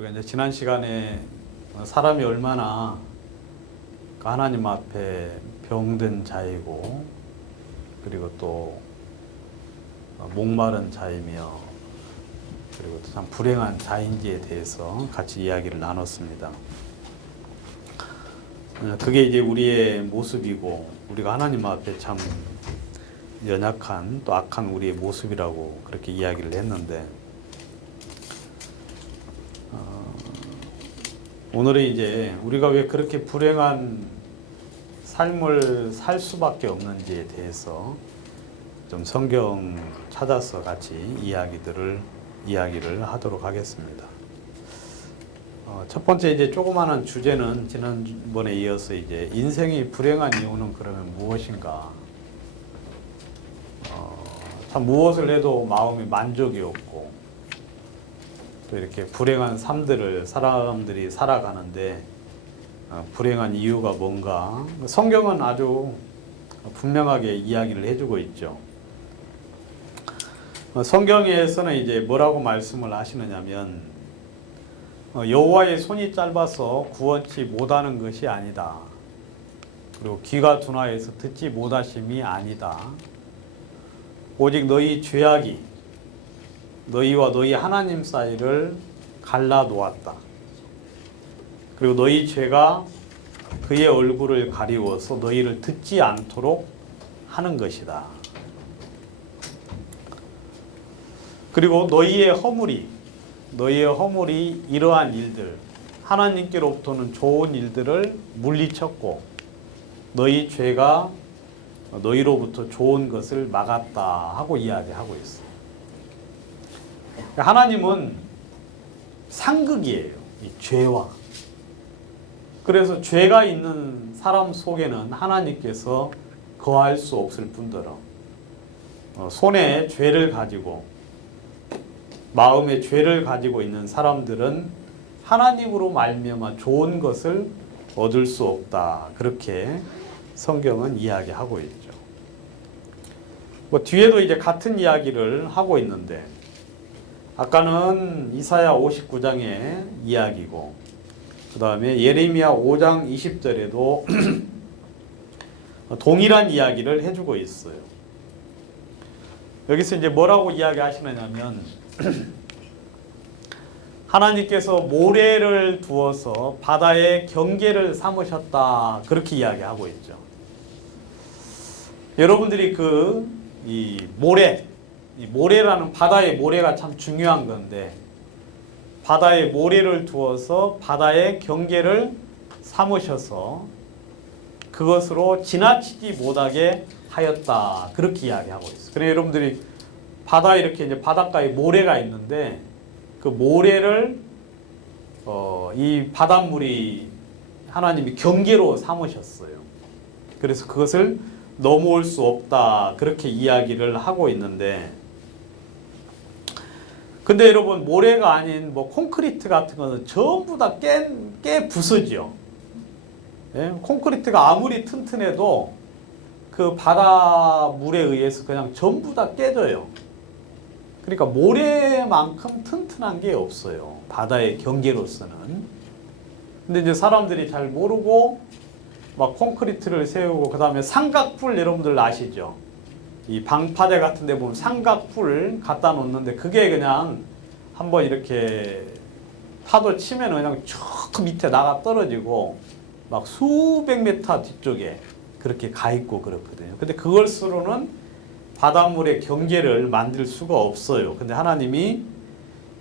우리가 이제 지난 시간에 사람이 얼마나 하나님 앞에 병든 자이고, 그리고 또 목마른 자이며, 그리고 또 참 불행한 자인지에 대해서 같이 이야기를 나눴습니다. 그게 이제 우리의 모습이고, 우리가 하나님 앞에 참 연약한 또 악한 우리의 모습이라고 그렇게 이야기를 했는데, 오늘은 이제 우리가 왜 그렇게 불행한 삶을 살 수밖에 없는지에 대해서 좀 성경 찾아서 같이 이야기를 하도록 하겠습니다. 첫 번째 이제 조그마한 주제는 지난번에 이어서 이제 인생이 불행한 이유는 그러면 무엇인가? 참 무엇을 해도 마음이 만족이 없고, 또 이렇게 불행한 삶들을 사람들이 살아가는데 불행한 이유가 뭔가? 성경은 아주 분명하게 이야기를 해주고 있죠. 성경에서는 이제 뭐라고 말씀을 하시느냐면, 여호와의 손이 짧아서 구원치 못하는 것이 아니다. 그리고 귀가 둔하여서 듣지 못하심이 아니다. 오직 너희 죄악이 너희와 너희 하나님 사이를 갈라 놓았다. 그리고 너희 죄가 그의 얼굴을 가리워서 너희를 듣지 않도록 하는 것이다. 그리고 너희의 허물이 이러한 일들, 하나님께로부터는 좋은 일들을 물리쳤고, 너희 죄가 너희로부터 좋은 것을 막았다 하고 이야기하고 있어요. 하나님은 상극이에요, 이 죄와. 그래서 죄가 있는 사람 속에는 하나님께서 거할 수 없을 뿐더러 손에 죄를 가지고, 마음에 죄를 가지고 있는 사람들은 하나님으로 말미암아 좋은 것을 얻을 수 없다, 그렇게 성경은 이야기하고 있죠. 뒤에도 이제 같은 이야기를 하고 있는데, 아까는 이사야 59장의 이야기고, 그 다음에 예레미야 5장 20절에도 동일한 이야기를 해주고 있어요. 여기서 이제 뭐라고 이야기하시느냐면, 하나님께서 모래를 두어서 바다의 경계를 삼으셨다, 그렇게 이야기하고 있죠. 여러분들이 이 모래라는, 바다의 모래가 참 중요한 건데, 바다에 모래를 두어서 바다의 경계를 삼으셔서 그것으로 지나치지 못하게 하였다, 그렇게 이야기하고 있어요. 그래서 여러분들이 바다에 이렇게 이제 바닷가에 모래가 있는데, 그 모래를 이 바닷물이 하나님이 경계로 삼으셨어요. 그래서 그것을 넘어올 수 없다, 그렇게 이야기를 하고 있는데, 근데 여러분, 모래가 아닌 콘크리트 같은 거는 전부 다 깨 부서지요. 예? 콘크리트가 아무리 튼튼해도 그 바닷물에 의해서 그냥 전부 다 깨져요. 그러니까 모래만큼 튼튼한 게 없어요, 바다의 경계로서는. 근데 이제 사람들이 잘 모르고 막 콘크리트를 세우고, 그 다음에 삼각뿔, 여러분들 아시죠? 이 방파제 같은 데 보면 삼각뿔 갖다 놓는데, 그게 그냥 한번 이렇게 파도 치면 그냥 쭉 밑에 나가 떨어지고 막 수백 미터 뒤쪽에 그렇게 가 있고 그렇거든요. 근데 그것으로는 바닷물의 경계를 만들 수가 없어요. 근데 하나님이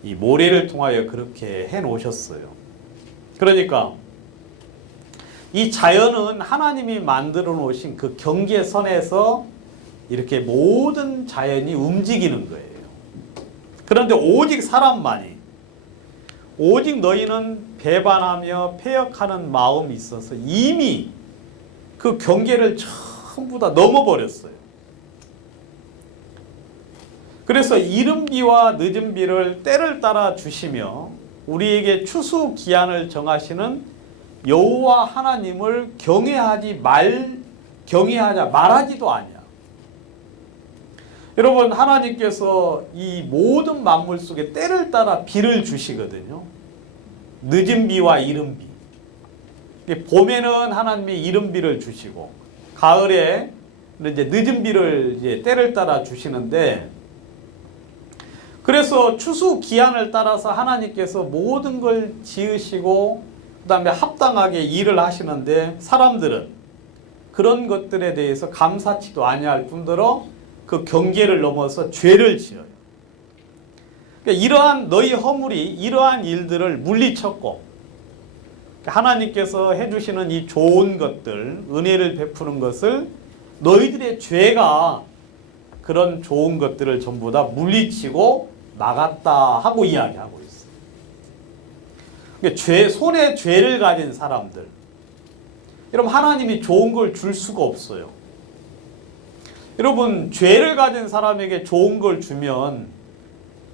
이 모래를 통하여 그렇게 해 놓으셨어요. 그러니까 이 자연은 하나님이 만들어 놓으신 그 경계선에서 이렇게 모든 자연이 움직이는 거예요. 그런데 오직 너희는 배반하며 패역하는 마음이 있어서 이미 그 경계를 전부 다 넘어버렸어요. 그래서 이른 비와 늦은 비를 때를 따라 주시며 우리에게 추수 기한을 정하시는 여호와 하나님을 경외하자 말하지도 않냐. 여러분, 하나님께서 이 모든 만물 속에 때를 따라 비를 주시거든요. 늦은 비와 이른 비. 봄에는 하나님이 이른 비를 주시고 가을에 이제 늦은 비를 이제 때를 따라 주시는데, 그래서 추수 기한을 따라서 하나님께서 모든 걸 지으시고 그다음에 합당하게 일을 하시는데, 사람들은 그런 것들에 대해서 감사치도 아니할 뿐더러 그 경계를 넘어서 죄를 지어요. 그러니까 이러한 너희 허물이 이러한 일들을 물리쳤고, 하나님께서 해주시는 이 좋은 것들, 은혜를 베푸는 것을 너희들의 죄가 그런 좋은 것들을 전부 다 물리치고 나갔다 하고 이야기하고 있어요. 그러니까 손에 죄를 가진 사람들, 여러분, 하나님이 좋은 걸 줄 수가 없어요. 여러분, 죄를 가진 사람에게 좋은 걸 주면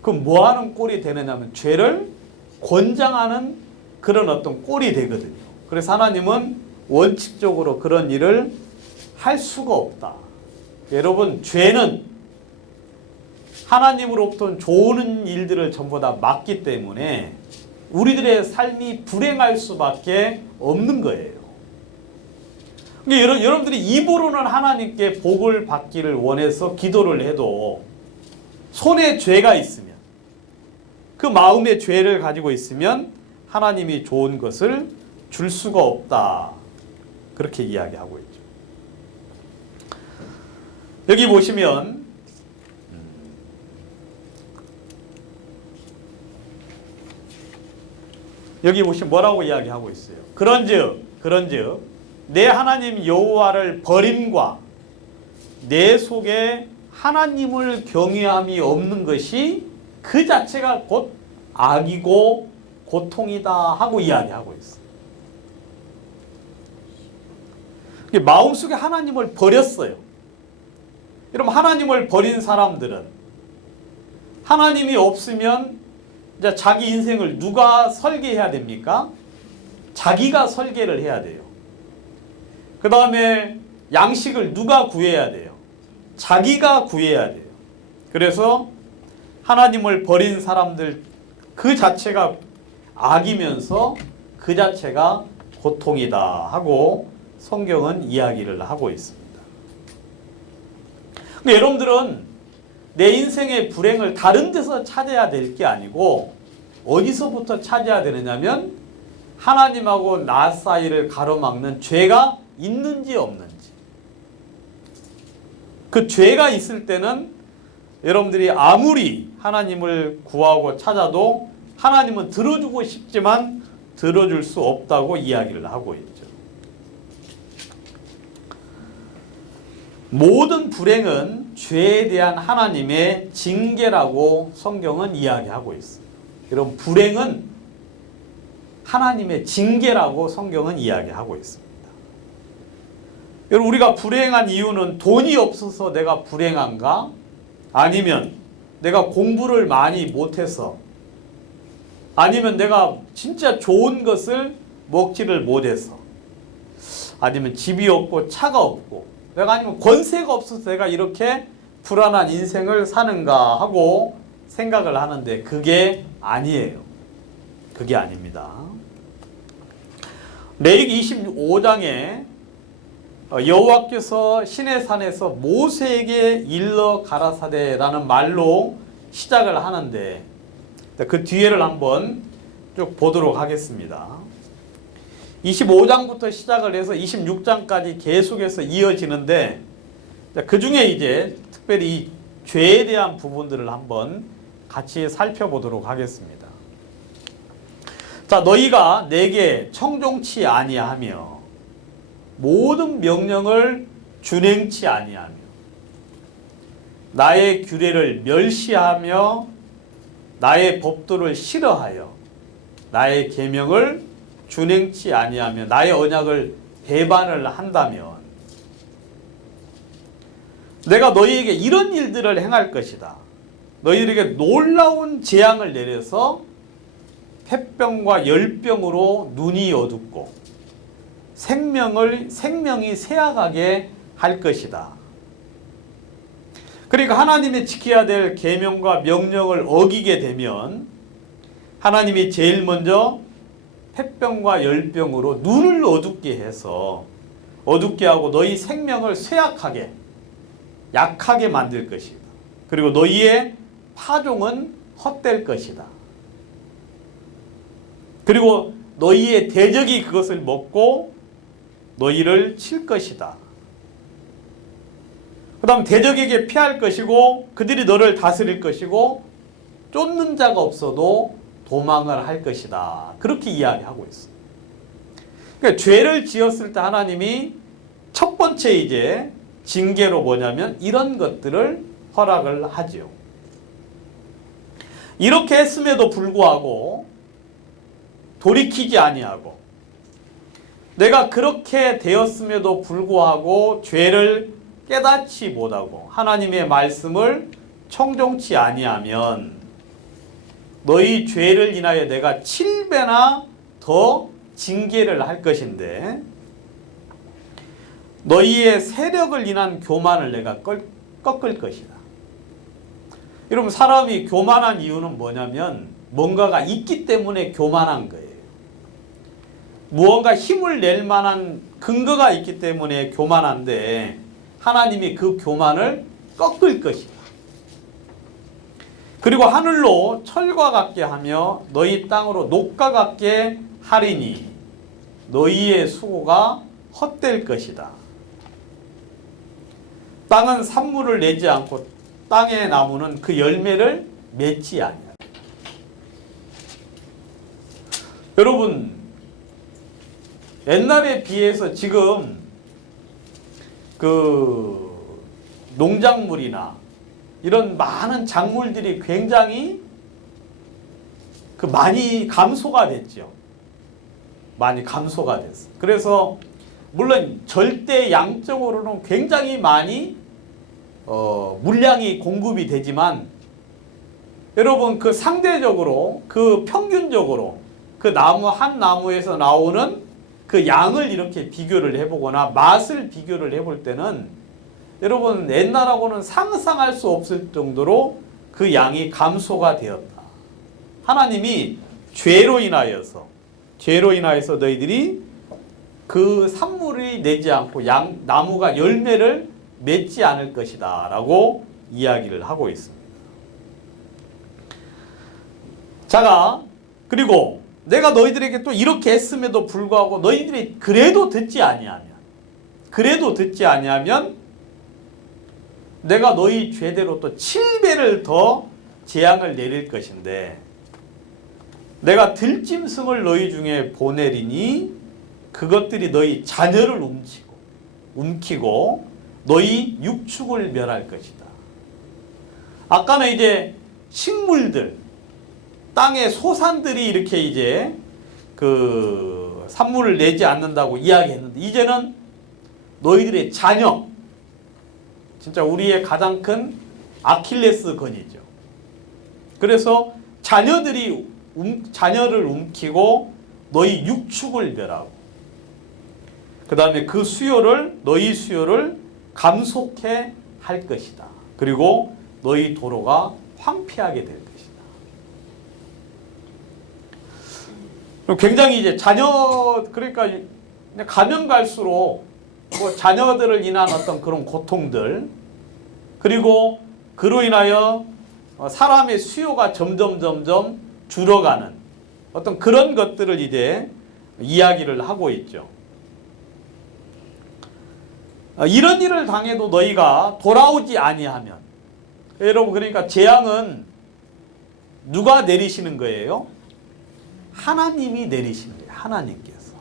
그럼 뭐 하는 꼴이 되느냐면 죄를 권장하는 그런 어떤 꼴이 되거든요. 그래서 하나님은 원칙적으로 그런 일을 할 수가 없다. 여러분, 죄는 하나님으로부터 좋은 일들을 전부 다 막기 때문에 우리들의 삶이 불행할 수밖에 없는 거예요. 그러니까 여러분들이 입으로는 하나님께 복을 받기를 원해서 기도를 해도 손에 죄가 있으면, 그 마음에 죄를 가지고 있으면 하나님이 좋은 것을 줄 수가 없다. 그렇게 이야기하고 있죠. 여기 보시면 뭐라고 이야기하고 있어요. 그런즉 내 하나님 여호와를 버림과 내 속에 하나님을 경외함이 없는 것이 그 자체가 곧 악이고 고통이다 하고 이야기하고 있어요. 마음속에 하나님을 버렸어요. 여러분, 하나님을 버린 사람들은 하나님이 없으면 이제 자기 인생을 누가 설계해야 됩니까? 자기가 설계를 해야 돼요. 그 다음에 양식을 누가 구해야 돼요? 자기가 구해야 돼요. 그래서 하나님을 버린 사람들 그 자체가 악이면서 그 자체가 고통이다 하고 성경은 이야기를 하고 있습니다. 그러니까 여러분들은 내 인생의 불행을 다른 데서 찾아야 될 게 아니고 어디서부터 찾아야 되느냐면 하나님하고 나 사이를 가로막는 죄가 있는지 없는지. 그 죄가 있을 때는 여러분들이 아무리 하나님을 구하고 찾아도 하나님은 들어주고 싶지만 들어줄 수 없다고 이야기를 하고 있죠. 모든 불행은 죄에 대한 하나님의 징계라고 성경은 이야기하고 있어요. 여러분, 불행은 하나님의 징계라고 성경은 이야기하고 있습니다. 여러분, 우리가 불행한 이유는 돈이 없어서 내가 불행한가? 아니면 내가 공부를 많이 못해서, 아니면 내가 진짜 좋은 것을 먹지를 못해서, 아니면 집이 없고 차가 없고, 내가 아니면 권세가 없어서 내가 이렇게 불안한 인생을 사는가 하고 생각을 하는데 그게 아니에요. 그게 아닙니다. 레위기 25장에 여호와께서 시내산에서 모세에게 일러 가라사대라는 말로 시작을 하는데 그 뒤에를 한번 쭉 보도록 하겠습니다. 25장부터 시작을 해서 26장까지 계속해서 이어지는데 그 중에 이제 특별히 이 죄에 대한 부분들을 한번 같이 살펴보도록 하겠습니다. 자, 너희가 내게 청종치 아니하며 모든 명령을 준행치 아니하며 나의 규례를 멸시하며 나의 법도를 싫어하여 나의 계명을 준행치 아니하며 나의 언약을 배반을 한다면 내가 너희에게 이런 일들을 행할 것이다. 너희들에게 놀라운 재앙을 내려서 폐병과 열병으로 눈이 어둡고 생명이 쇠약하게 할 것이다. 그러니까 하나님이 지켜야 될 계명과 명령을 어기게 되면 하나님이 제일 먼저 폐병과 열병으로 눈을 어둡게 해서 어둡게 하고 너희 생명을 쇠약하게 약하게 만들 것이다. 그리고 너희의 파종은 헛될 것이다. 그리고 너희의 대적이 그것을 먹고 너희를 칠 것이다. 그 다음 대적에게 피할 것이고 그들이 너를 다스릴 것이고 쫓는 자가 없어도 도망을 할 것이다. 그렇게 이야기하고 있어요. 그러니까 죄를 지었을 때 하나님이 첫 번째 이제 징계로 뭐냐면 이런 것들을 허락을 하지요. 이렇게 했음에도 불구하고 돌이키지 아니하고 내가 그렇게 되었음에도 불구하고 죄를 깨닫지 못하고 하나님의 말씀을 청종치 아니하면 너희 죄를 인하여 내가 7배나 더 징계를 할 것인데 너희의 세력을 인한 교만을 내가 꺾을 것이다. 여러분 사람이 교만한 이유는 뭐냐면 뭔가가 있기 때문에 교만한 거예요. 무언가 힘을 낼 만한 근거가 있기 때문에 교만한데 하나님이 그 교만을 꺾을 것이다. 그리고 하늘로 철과 같게 하며 너희 땅으로 녹과 같게 하리니 너희의 수고가 헛될 것이다. 땅은 산물을 내지 않고 땅의 나무는 그 열매를 맺지 아니하리라. 여러분 옛날에 비해서 지금 그 농작물이나 이런 많은 작물들이 굉장히 그 많이 감소가 됐죠. 많이 감소가 됐어. 그래서 물론 절대 양적으로는 굉장히 많이 물량이 공급이 되지만 여러분 그 상대적으로 그 평균적으로 그 나무 한 나무에서 나오는 그 양을 이렇게 비교를 해보거나 맛을 비교를 해볼 때는 여러분 옛날하고는 상상할 수 없을 정도로 그 양이 감소가 되었다. 하나님이 죄로 인하여서 너희들이 그 산물이 내지 않고 나무가 열매를 맺지 않을 것이다 라고 이야기를 하고 있습니다. 자, 그리고 내가 너희들에게 또 이렇게 했음에도 불구하고 너희들이 그래도 듣지 아니하면 내가 너희 죄대로 또 7배를 더 재앙을 내릴 것인데 내가 들짐승을 너희 중에 보내리니 그것들이 너희 자녀를 움키고 너희 육축을 멸할 것이다. 아까는 이제 식물들 땅의 소산들이 이렇게 이제 그 산물을 내지 않는다고 이야기했는데 이제는 너희들의 자녀 진짜 우리의 가장 큰 아킬레스건이죠. 그래서 자녀를 움키고 너희 육축을 멸하고 그 다음에 그 너희 수요를 감속해 할 것이다. 그리고 너희 도로가 황폐하게 될 것이다. 굉장히 이제 그러니까 가면 갈수록 뭐 자녀들을 인한 어떤 그런 고통들 그리고 그로 인하여 사람의 수요가 점점 줄어가는 어떤 그런 것들을 이제 이야기를 하고 있죠. 이런 일을 당해도 너희가 돌아오지 아니하면 여러분 그러니까 재앙은 누가 내리시는 거예요? 하나님이 내리시는 거예요. 하나님께서.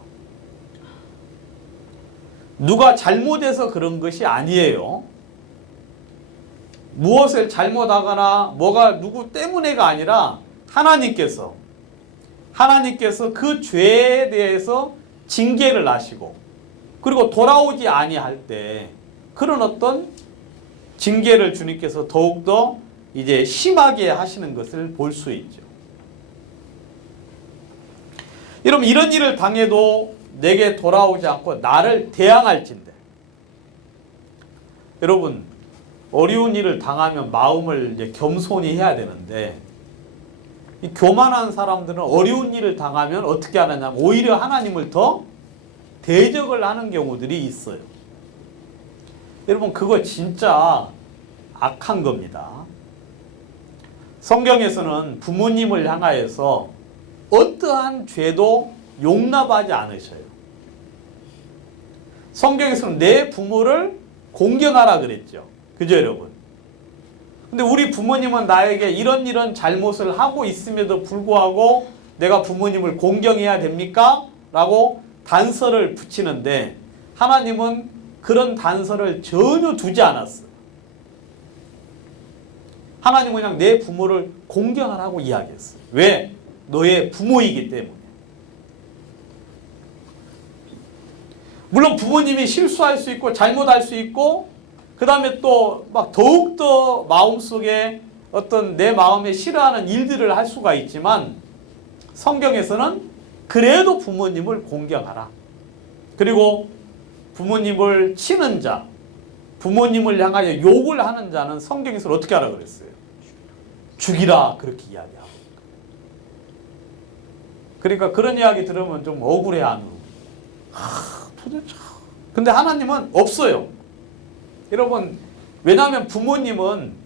누가 잘못해서 그런 것이 아니에요. 무엇을 잘못하거나 뭐가 누구 때문에가 아니라 하나님께서 그 죄에 대해서 징계를 하시고 그리고 돌아오지 아니할 때 그런 어떤 징계를 주님께서 더욱더 이제 심하게 하시는 것을 볼 수 있죠. 여러분 이런 일을 당해도 내게 돌아오지 않고 나를 대항할진대. 여러분 어려운 일을 당하면 마음을 이제 겸손히 해야 되는데 이 교만한 사람들은 어려운 일을 당하면 어떻게 하느냐, 오히려 하나님을 더 대적을 하는 경우들이 있어요. 여러분, 그거 진짜 악한 겁니다. 성경에서는 부모님을 향하여서 어떠한 죄도 용납하지 않으셔요. 성경에서는 내 부모를 공경하라 그랬죠. 그죠, 여러분? 근데 우리 부모님은 나에게 이런 잘못을 하고 있음에도 불구하고 내가 부모님을 공경해야 됩니까? 라고 단서를 붙이는데 하나님은 그런 단서를 전혀 두지 않았어요. 하나님은 그냥 내 부모를 공경하라고 이야기했어요. 왜? 너의 부모이기 때문에. 물론 부모님이 실수할 수 있고 잘못할 수 있고 그 다음에 또 막 더욱더 마음속에 어떤 내 마음에 싫어하는 일들을 할 수가 있지만 성경에서는 그래도 부모님을 공경하라. 그리고 부모님을 치는 자, 부모님을 향하여 욕을 하는 자는 성경에서는 어떻게 하라 그랬어요? 죽이라, 그렇게 이야기하고. 그러니까 그런 이야기 들으면 좀 억울해하는. 도대체. 근데 하나님은 없어요. 여러분, 왜냐하면 부모님은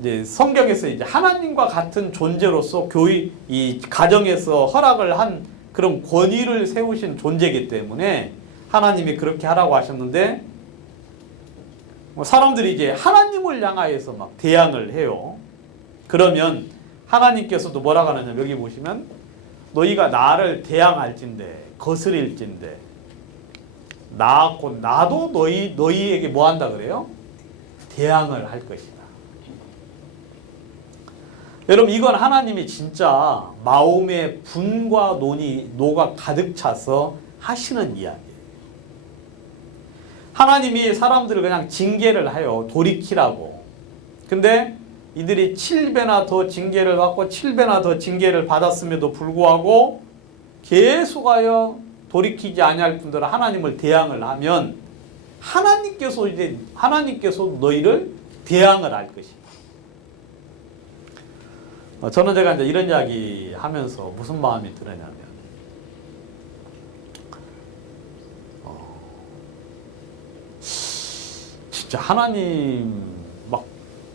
이제 성경에서 이제 하나님과 같은 존재로서 이 가정에서 허락을 한 그런 권위를 세우신 존재이기 때문에 하나님이 그렇게 하라고 하셨는데 사람들이 이제 하나님을 향하여서 막 대항을 해요. 그러면 하나님께서도 뭐라고 하느냐, 여기 보시면 너희가 나를 대항할진대, 거스릴진대 나도 너희에게 뭐 한다 그래요? 대항을 할 것이다. 여러분, 이건 하나님이 진짜 마음에 분과 노가 가득 차서 하시는 이야기예요. 하나님이 사람들을 그냥 징계를 해요. 돌이키라고. 근데 이들이 7배나 더 징계를 받고 7배나 더 징계를 받았음에도 불구하고 계속하여 돌이키지 아니할 분들은 하나님을 대항을 하면 하나님께서 너희를 대항을 할 것이다. 저는 제가 이제 이런 이야기 하면서 무슨 마음이 들었냐면 진짜 하나님 막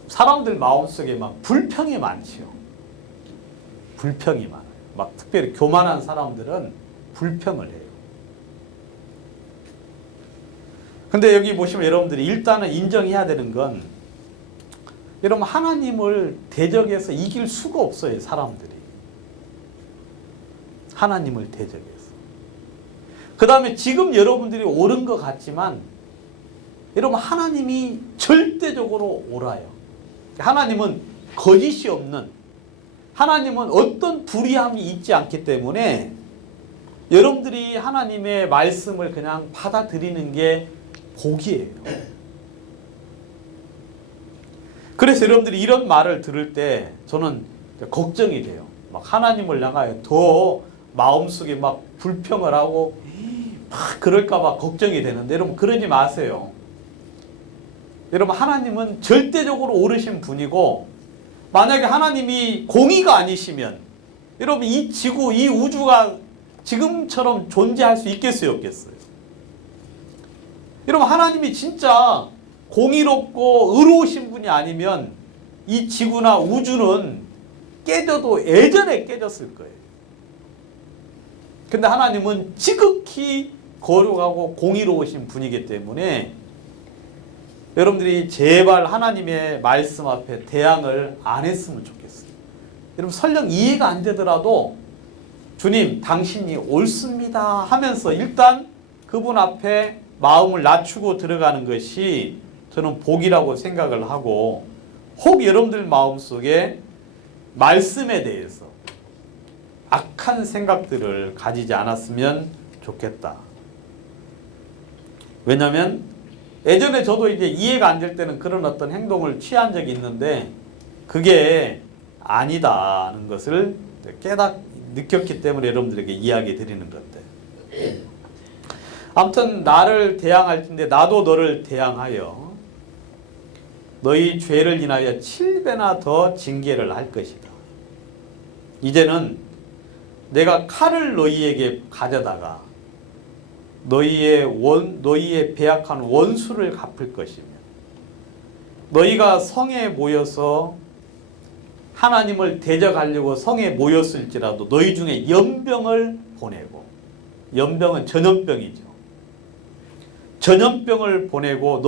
사람들 마음속에 막 불평이 많지요. 불평이 많아요. 막 특별히 교만한 사람들은 불평을 해요. 근데 여기 보시면 여러분들이 일단은 인정해야 되는 건 여러분, 하나님을 대적해서 이길 수가 없어요. 사람들이 하나님을 대적해서. 그 다음에 지금 여러분들이 옳은 것 같지만 여러분, 하나님이 절대적으로 옳아요. 하나님은 거짓이 없는, 하나님은 어떤 불의함이 있지 않기 때문에 여러분들이 하나님의 말씀을 그냥 받아들이는 게 복이에요. 그래서 여러분들이 이런 말을 들을 때 저는 걱정이 돼요. 막 하나님을 향하여 더 마음속에 막 불평을 하고 막 그럴까봐 걱정이 되는데 여러분, 그러지 마세요. 여러분, 하나님은 절대적으로 옳으신 분이고 만약에 하나님이 공의가 아니시면 여러분, 이 지구, 이 우주가 지금처럼 존재할 수 있겠어요, 없겠어요? 여러분, 하나님이 진짜 공의롭고 의로우신 분이 아니면 이 지구나 우주는 깨져도 예전에 깨졌을 거예요. 근데 하나님은 지극히 거룩하고 공의로우신 분이기 때문에 여러분들이 제발 하나님의 말씀 앞에 대항을 안 했으면 좋겠어요. 여러분, 설령 이해가 안 되더라도 주님, 당신이 옳습니다 하면서 일단 그분 앞에 마음을 낮추고 들어가는 것이 저는 복이라고 생각을 하고, 혹 여러분들 마음속에 말씀에 대해서 악한 생각들을 가지지 않았으면 좋겠다. 왜냐하면 예전에 저도 이제 이해가 안 될 때는 그런 어떤 행동을 취한 적이 있는데 그게 아니다는 것을 느꼈기 때문에 여러분들에게 이야기 드리는 건데, 아무튼 나를 대항할 텐데 나도 너를 대항하여 너희 죄를 인하여 7배나 더 징계를 할 것이다. 이제는 내가 칼을 너희에게 가져다가 너희의 배약한 원수를 갚을 것이며 너희가 성에 모여서 하나님을 대적하려고 성에 모였을지라도 너희 중에 연병을 보내고, 연병은 전염병이죠. 전염병을 보내고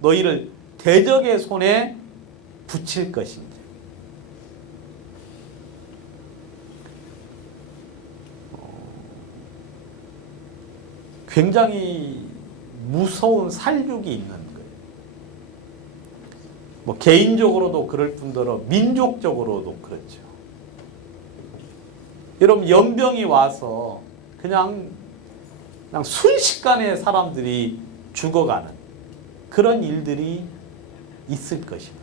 너희를 대적의 손에 붙일 것인지. 굉장히 무서운 살육이 있는 거예요. 뭐 개인적으로도 그럴 뿐더러 민족적으로도 그렇죠. 여러분, 연병이 와서 그냥 순식간에 사람들이 죽어가는 그런 일들이 있을 것이다.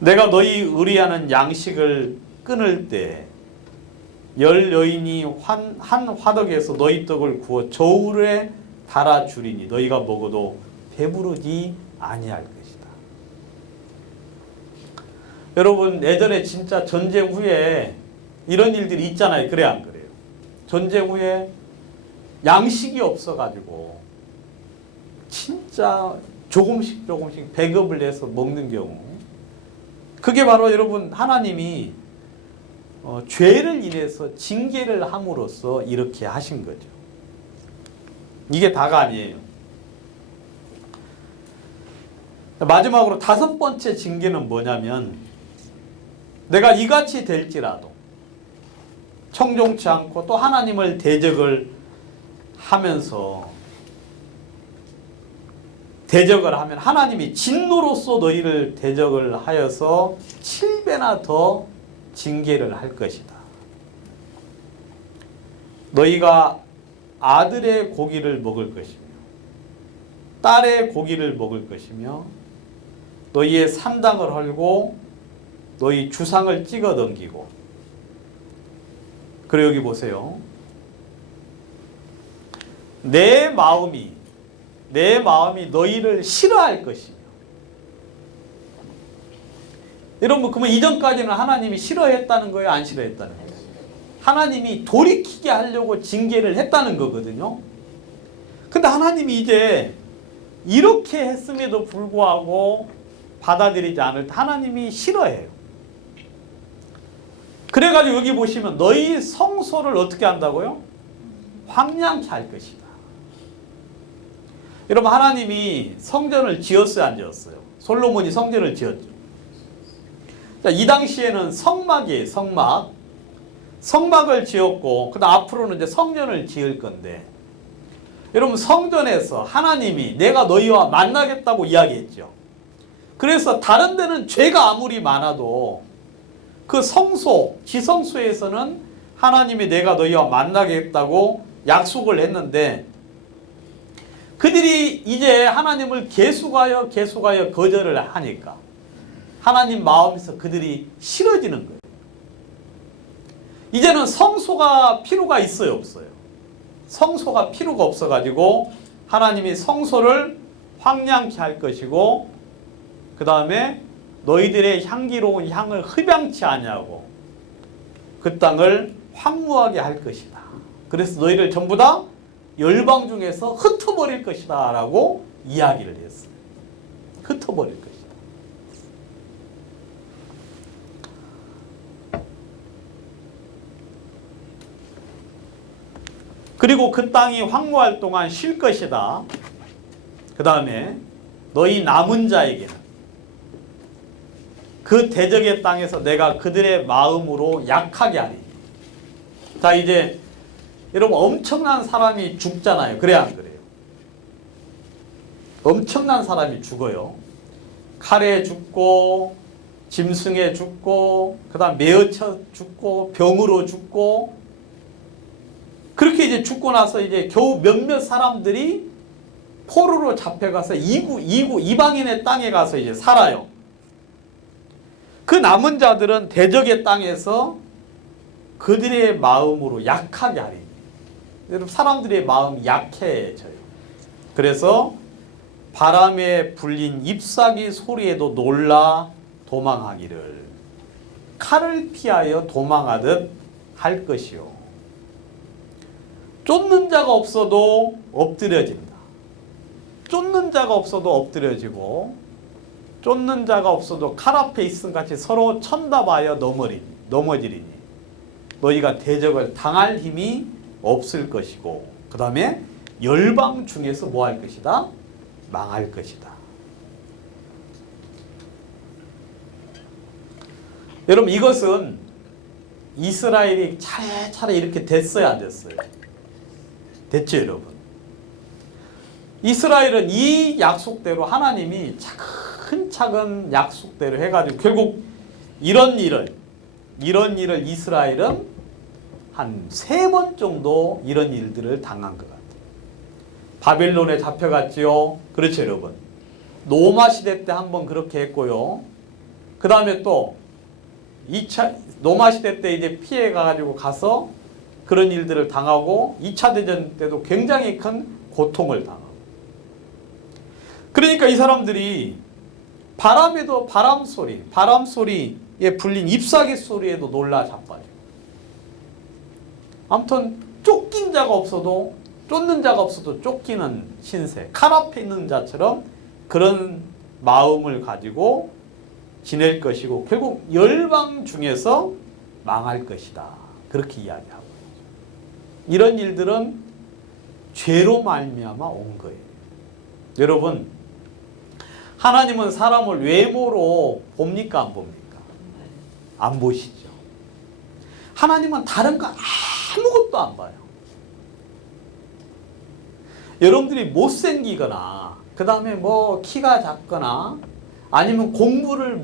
내가 너희 의리하는 양식을 끊을 때 열 여인이 한 화덕에서 너희 떡을 구워 저울에 달아 주리니 너희가 먹어도 배부르지 아니할 것이다. 여러분, 예전에 진짜 전쟁 후에 이런 일들이 있잖아요. 그래 안 그래요? 전쟁 후에 양식이 없어가지고 진짜 조금씩 배급을 해서 먹는 경우, 그게 바로 여러분 하나님이 죄를 인해서 징계를 함으로써 이렇게 하신 거죠. 이게 다가 아니에요. 마지막으로 5번째 징계는 뭐냐면, 내가 이같이 될지라도 청종치 않고 또 하나님을 대적을 하면서 대적을 하면 하나님이 진노로서 너희를 대적을 하여서 7배나 더 징계를 할 것이다. 너희가 아들의 고기를 먹을 것이며 딸의 고기를 먹을 것이며 너희의 산당을 헐고 너희 주상을 찍어 넘기고, 그리고 여기 보세요. 내 마음이 너희를 싫어할 것이며. 여러분, 그러면 이전까지는 하나님이 싫어했다는 거예요? 안 싫어했다는 거예요? 하나님이 돌이키게 하려고 징계를 했다는 거거든요. 근데 하나님이 이제 이렇게 했음에도 불구하고 받아들이지 않을 때 하나님이 싫어해요. 그래가지고 여기 보시면 너희 성소를 어떻게 한다고요? 황량케 할 것이다. 여러분, 하나님이 성전을 지었어요, 안 지었어요? 솔로몬이 성전을 지었죠. 자, 이 당시에는 성막이에요, 성막. 성막을 지었고, 그다음 앞으로는 이제 성전을 지을 건데, 여러분, 성전에서 하나님이 내가 너희와 만나겠다고 이야기했죠. 그래서 다른 데는 죄가 아무리 많아도 그 성소, 지성소에서는 하나님이 내가 너희와 만나겠다고 약속을 했는데, 그들이 이제 하나님을 계속하여 거절을 하니까 하나님 마음에서 그들이 싫어지는 거예요. 이제는 성소가 필요가 있어요, 없어요? 성소가 필요가 없어가지고 하나님이 성소를 황량케 할 것이고, 그 다음에 너희들의 향기로운 향을 흡양치 아니하고 그 땅을 황무하게 할 것이다. 그래서 너희를 전부 다 열방 중에서 흩어버릴 것이다 라고 이야기를 했어요. 흩어버릴 것이다. 그리고 그 땅이 황무할 동안 쉴 것이다. 그 다음에 너희 남은 자에게는 그 대적의 땅에서 내가 그들의 마음으로 약하게 하리. 자, 이제 여러분, 엄청난 사람이 죽잖아요. 그래 안 그래요? 엄청난 사람이 죽어요. 칼에 죽고 짐승에 죽고 그 다음 매어쳐 죽고 병으로 죽고, 그렇게 이제 죽고 나서 이제 겨우 몇몇 사람들이 포로로 잡혀가서 이방인의 땅에 가서 이제 살아요. 그 남은 자들은 대적의 땅에서 그들의 마음으로 약하게 하리. 여러분, 사람들의 마음이 약해져요. 그래서 바람에 불린 잎사귀 소리에도 놀라 도망하기를 칼을 피하여 도망하듯 할 것이요. 쫓는 자가 없어도 엎드려진다. 쫓는 자가 없어도 엎드려지고 쫓는 자가 없어도 칼 앞에 있음 같이 서로 천답하여 넘어지리니 너희가 대적을 당할 힘이 없을 것이고 그 다음에 열방 중에서 뭐 할 것이다? 망할 것이다. 여러분 이것은 이스라엘이 차례차례 이렇게 됐어야 안 됐어요? 됐죠 여러분? 이스라엘은 이 약속대로 하나님이 차근차근 약속대로 해가지고 결국 이런 일을 이스라엘은 한 3번 정도 이런 일들을 당한 것 같아요. 바벨론에 잡혀갔지요. 그렇죠 여러분. 노마 시대 때 한번 그렇게 했고요. 그 다음에 또 2차 노마 시대 때 이제 피해 가가지고 가서 그런 일들을 당하고 2차 대전 때도 굉장히 큰 고통을 당하고. 그러니까 이 사람들이 바람에도 바람 소리에 불린 잎사귀 소리에도 놀라 자빠지고. 아무튼 쫓긴 자가 없어도 쫓는 자가 없어도 쫓기는 신세, 칼 앞에 있는 자처럼 그런 마음을 가지고 지낼 것이고 결국 열방 중에서 망할 것이다. 그렇게 이야기하고 있죠. 이런 일들은 죄로 말미암아 온 거예요. 여러분 하나님은 사람을 외모로 봅니까 안 봅니까? 안 보시죠. 하나님은 다른 거 아무것도 안 봐요. 여러분들이 못생기거나 그 다음에 뭐 키가 작거나 아니면 공부를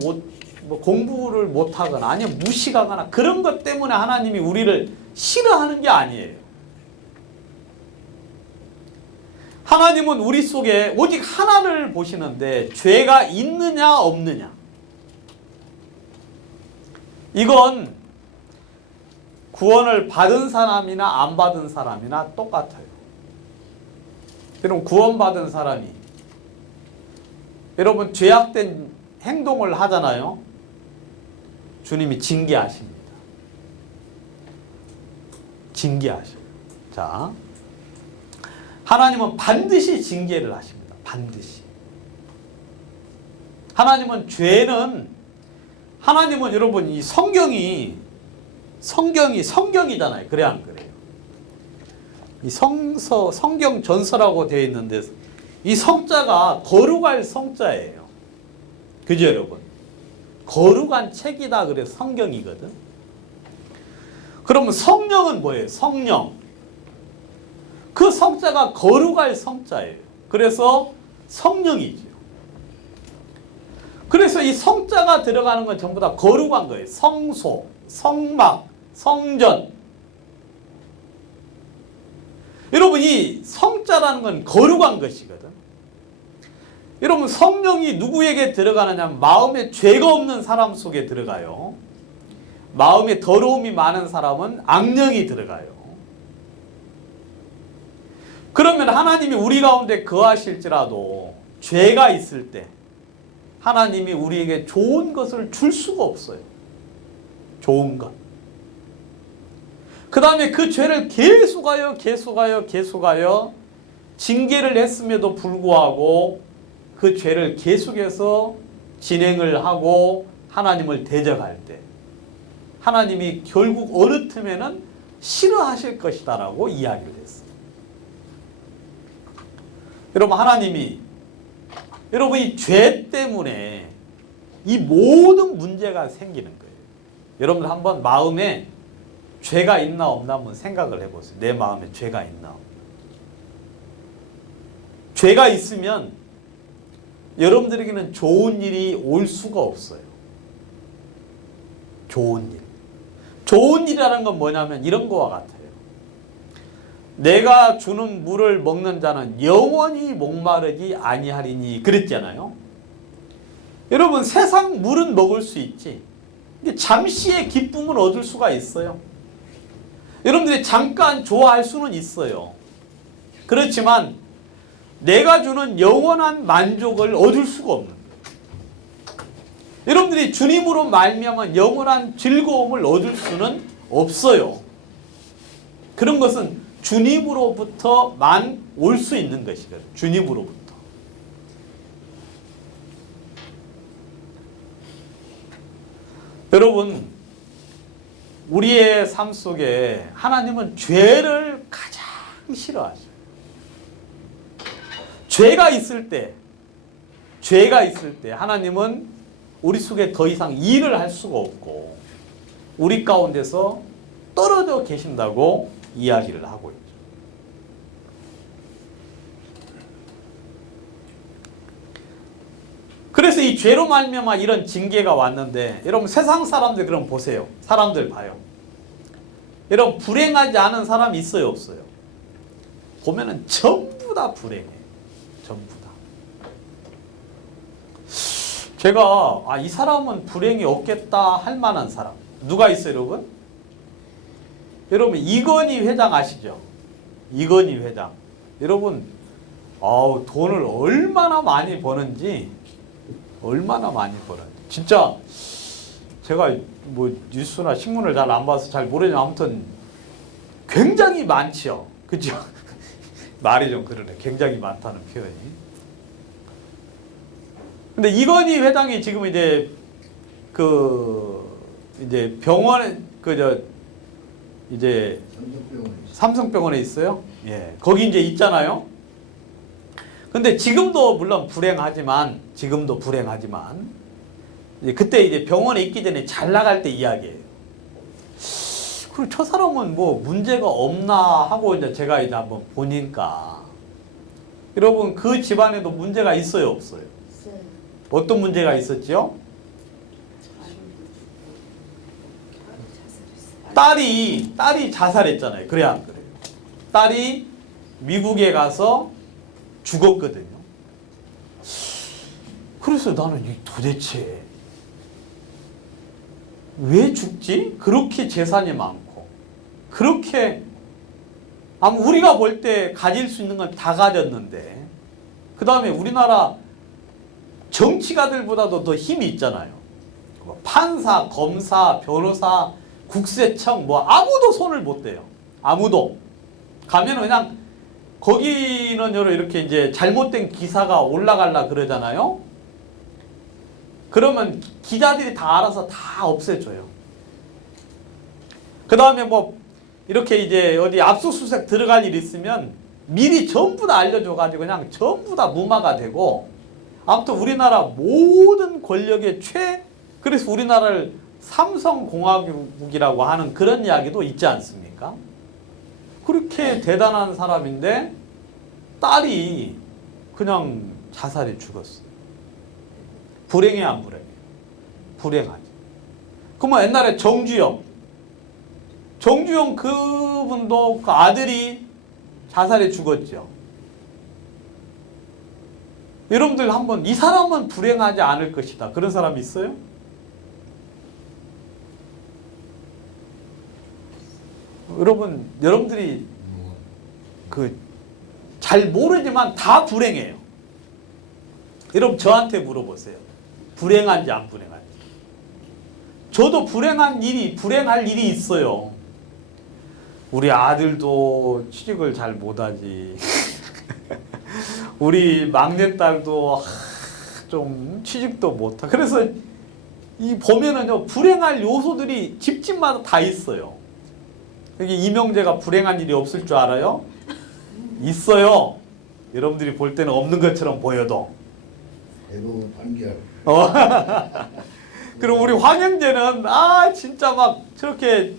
못하거나 아니면 무식하거나 그런 것 때문에 하나님이 우리를 싫어하는 게 아니에요. 하나님은 우리 속에 오직 하나를 보시는데 죄가 있느냐 없느냐 이건 구원을 받은 사람이나 안 받은 사람이나 똑같아요. 여러분 구원받은 사람이 여러분 죄악된 행동을 하잖아요. 주님이 징계하십니다. 징계하셔요. 자, 하나님은 반드시 징계를 하십니다. 반드시. 하나님은 여러분 이 성경이잖아요. 그래 안 그래요? 이 성경 전서라고 되어 있는데 이 성자가 거룩할 성자예요. 그죠 여러분? 거룩한 책이다 그래서 성경이거든. 그러면 성령은 뭐예요? 성령. 그 성자가 거룩할 성자예요. 그래서 성령이죠. 그래서 이 성자가 들어가는 건 전부 다 거룩한 거예요. 성소, 성막, 성전. 여러분 이 성자라는 건 거룩한 것이거든. 여러분 성령이 누구에게 들어가느냐 하면 마음에 죄가 없는 사람 속에 들어가요. 마음에 더러움이 많은 사람은 악령이 들어가요. 그러면 하나님이 우리 가운데 거하실지라도 죄가 있을 때 하나님이 우리에게 좋은 것을 줄 수가 없어요. 좋은 것. 그 다음에 그 죄를 계속하여 징계를 했음에도 불구하고 그 죄를 계속해서 진행을 하고 하나님을 대적할 때 하나님이 결국 어느 틈에는 싫어하실 것이다 라고 이야기를 했어요. 여러분 하나님이 이 죄 때문에 이 모든 문제가 생기는 거예요. 여러분들 한번 마음에 죄가 있나 없나 한번 생각을 해보세요. 내 마음에 죄가 있나 없나. 죄가 있으면 여러분들에게는 좋은 일이 올 수가 없어요. 좋은 일. 좋은 일이라는 건 뭐냐면 이런 거와 같아요. 내가 주는 물을 먹는 자는 영원히 목마르지 아니하리니 그랬잖아요. 여러분 세상 물은 먹을 수 있지. 잠시의 기쁨을 얻을 수가 있어요. 여러분들이 잠깐 좋아할 수는 있어요. 그렇지만 내가 주는 영원한 만족을 얻을 수가 없는 거예요. 여러분들이 주님으로 말미암아 영원한 즐거움을 얻을 수는 없어요. 그런 것은 주님으로부터만 올 수 있는 것이거든요. 주님으로부터. 여러분, 우리의 삶 속에 하나님은 죄를 가장 싫어하셔요. 죄가 있을 때 하나님은 우리 속에 더 이상 일을 할 수가 없고 우리 가운데서 떨어져 계신다고 이야기를 하고 있죠. 그래서 이 죄로 말미암아 이런 징계가 왔는데, 여러분 세상 사람들 그럼 보세요. 사람들 봐요. 여러분 불행하지 않은 사람이 있어요, 없어요? 보면은 전부 다 불행해요. 전부 다. 제가 이 사람은 불행이 없겠다 할 만한 사람 누가 있어요, 여러분? 여러분 이건희 회장 아시죠? 이건희 회장. 여러분 돈을 얼마나 많이 버는지 진짜 제가 뭐 뉴스나 신문을 잘 안 봐서 잘 모르지만 아무튼 굉장히 많지요. 그죠? 말이 좀 그러네. 굉장히 많다는 표현이. 근데 이건희 회장이 지금 이제 이제 병원에 이제 삼성병원에 있어요. 예. 거기 이제 있잖아요. 근데 지금도 물론 불행하지만 그때 이제 병원에 있기 전에 잘 나갈 때 이야기예요. 그리고 저 사람은 뭐 문제가 없나 하고 이제 제가 이제 한번 보니까 여러분 그 집안에도 문제가 있어요, 없어요? 있어요. 어떤 문제가 있었죠? 딸이 자살했잖아요. 그래 안 그래요? 딸이 미국에 가서 죽었거든요. 그래서 나는 도대체 왜 죽지? 그렇게 재산이 많고 그렇게 우리가 볼 때 가질 수 있는 건 다 가졌는데, 그 다음에 우리나라 정치가들보다도 더 힘이 있잖아요. 판사, 검사, 변호사, 국세청 뭐 아무도 손을 못 대요. 아무도. 가면 그냥 거기는 이렇게 이제 잘못된 기사가 올라갈라 그러잖아요. 그러면 기자들이 다 알아서 다 없애줘요. 그 다음에 뭐 이렇게 이제 어디 압수수색 들어갈 일 있으면 미리 전부 다 알려줘가지고 그냥 전부 다 무마가 되고, 아무튼 우리나라 모든 권력의 그래서 우리나라를 삼성공화국이라고 하는 그런 이야기도 있지 않습니까? 그렇게 대단한 사람인데 딸이 그냥 자살해 죽었어요. 불행해 안 불행해? 불행하지. 그러면 옛날에 정주영 그분도 그 아들이 자살해 죽었죠. 여러분들 한번 이 사람은 불행하지 않을 것이다. 그런 사람이 있어요? 여러분들이 잘 모르지만 다 불행해요. 여러분 저한테 물어보세요. 불행한지 안 불행한지. 저도 불행할 일이 있어요. 우리 아들도 취직을 잘 못하지. 우리 막내딸도 좀 취직도 못하. 그래서 보면은요 불행할 요소들이 집집마다 다 있어요. 여기 이명재가 불행한 일이 없을 줄 알아요? 있어요. 여러분들이 볼 때는 없는 것처럼 보여도. 대부분 판결. 그리고 우리 황영재는 진짜 막 저렇게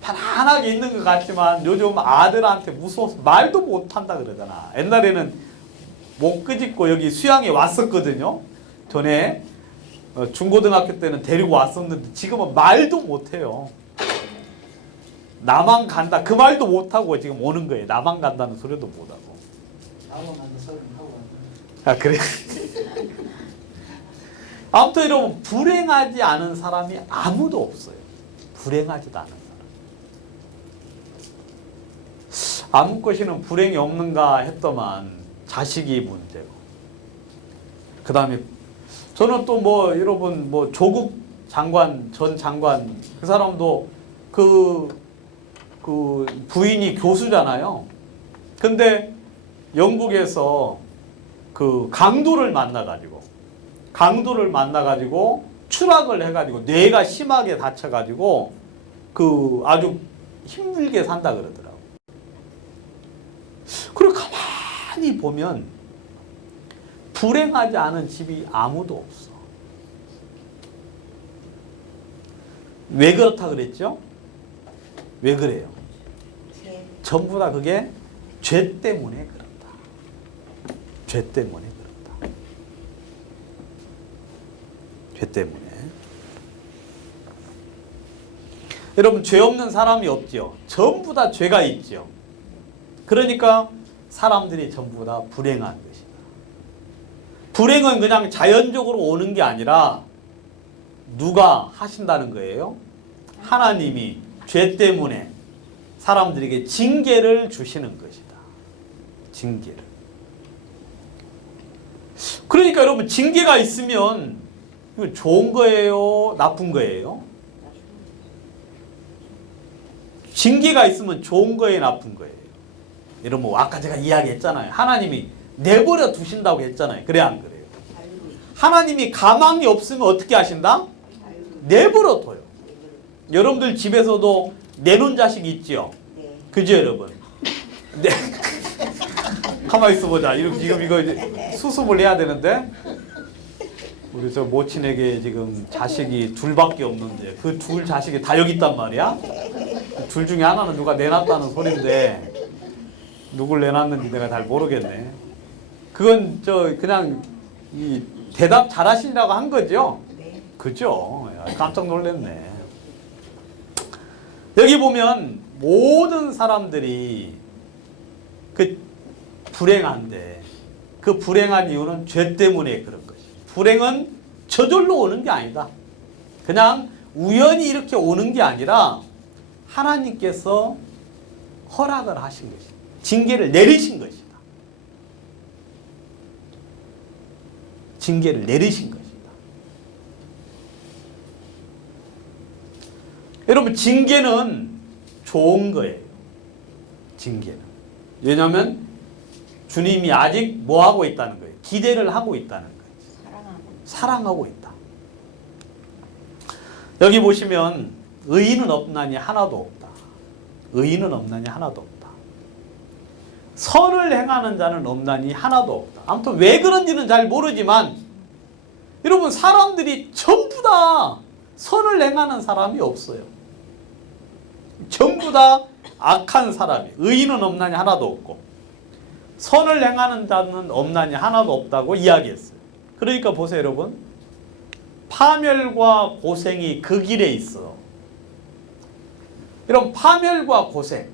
편안하게 있는 것 같지만 요즘 아들한테 무서워서 말도 못한다 그러잖아. 옛날에는 못 끄집고 여기 수양에 왔었거든요. 전에 중고등학교 때는 데리고 왔었는데 지금은 말도 못해요. 나만 간다 그 말도 못하고 지금 오는 거예요. 나만 간다는 소리도 못하고. 나만 간다 소리는 하고 그래? 아무튼 여러분 불행하지 않은 사람이 아무도 없어요. 불행하지도 않은 사람. 아무 것이는 불행이 없는가 했더만 자식이 문제고, 그 다음에 저는 또 뭐 여러분 뭐 조국 장관 전 장관 그 사람도 그 부인이 교수잖아요. 근데 영국에서 그 강도를 만나가지고 추락을 해가지고 뇌가 심하게 다쳐가지고 그 아주 힘들게 산다 그러더라고. 그리고 가만히 보면 불행하지 않은 집이 아무도 없어. 왜 그렇다 그랬죠? 왜 그래요? 전부 다 그게 죄 때문에 그렇다. 죄 때문에 그렇다. 죄 때문에. 여러분 죄 없는 사람이 없죠. 전부 다 죄가 있죠. 그러니까 사람들이 전부 다 불행한 것이다. 불행은 그냥 자연적으로 오는 게 아니라 누가 하신다는 거예요? 하나님이 죄 때문에 사람들에게 징계를 주시는 것이다. 징계를. 그러니까 여러분 징계가 있으면 이거 좋은 거예요? 나쁜 거예요? 징계가 있으면 좋은 거예요? 나쁜 거예요? 여러분 뭐 아까 제가 이야기했잖아요. 하나님이 내버려 두신다고 했잖아요. 그래 안 그래요? 하나님이 가망이 없으면 어떻게 하신다? 내버려 둬요. 여러분들 집에서도 내놓은 자식 있죠? 그죠 여러분? 네. 가만히 있어보자. 지금 이거 수습을 해야 되는데 우리 저 모친에게 지금 자식이 둘밖에 없는데 그 둘 자식이 다 여기 있단 말이야? 둘 중에 하나는 누가 내놨다는 소린데 누굴 내놨는지 내가 잘 모르겠네. 그건 저 그냥 이 대답 잘하시라고 한 거죠? 그죠? 깜짝 놀랐네. 여기 보면 모든 사람들이 그 불행한데 그 불행한 이유는 죄 때문에 그런 것이. 불행은 저절로 오는 게 아니다. 그냥 우연히 이렇게 오는 게 아니라 하나님께서 허락을 하신 것이다. 징계를 내리신 것이다. 징계를 내리신 것이다. 여러분 징계는 좋은 거예요. 징계는. 왜냐하면 주님이 아직 뭐 하고 있다는 거예요? 기대를 하고 있다는 거예요. 사랑하고 있다. 여기 보시면 의인은 없나니 하나도 없다. 의인은 없나니 하나도 없다. 선을 행하는 자는 없나니 하나도 없다. 아무튼 왜 그런지는 잘 모르지만 여러분 사람들이 전부 다 선을 행하는 사람이 없어요. 전부 다 악한 사람이. 의인은 없나니 하나도 없고 선을 행하는 자는 없나니 하나도 없다고 이야기했어요. 그러니까 보세요 여러분. 파멸과 고생이 그 길에 있어. 이런 파멸과 고생,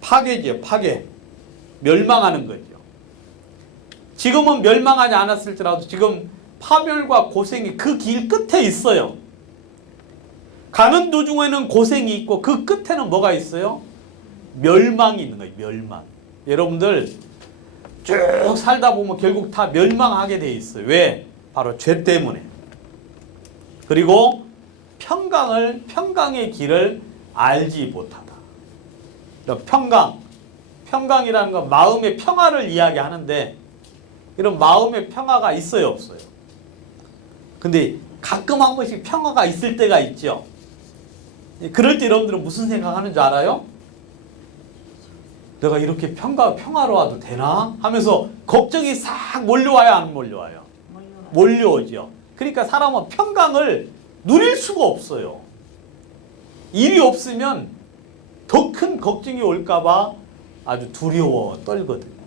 파괴지요, 파괴. 멸망하는 거죠. 지금은 멸망하지 않았을지라도 지금 파멸과 고생이 그 길 끝에 있어요. 가는 도중에는 고생이 있고 그 끝에는 뭐가 있어요? 멸망이 있는 거예요. 멸망. 여러분들 쭉 살다 보면 결국 다 멸망하게 돼 있어요. 왜? 바로 죄 때문에. 그리고 평강의 길을 알지 못하다. 평강이라는 건 마음의 평화를 이야기하는데 이런 마음의 평화가 있어요, 없어요? 근데 가끔 한 번씩 평화가 있을 때가 있죠. 그럴 때 여러분들은 무슨 생각하는 줄 알아요? 내가 이렇게 평화로워도 되나? 하면서 걱정이 싹 몰려와요, 안 몰려와요? 몰려오죠. 그러니까 사람은 평강을 누릴 수가 없어요. 일이 없으면 더 큰 걱정이 올까봐 아주 두려워 떨거든요.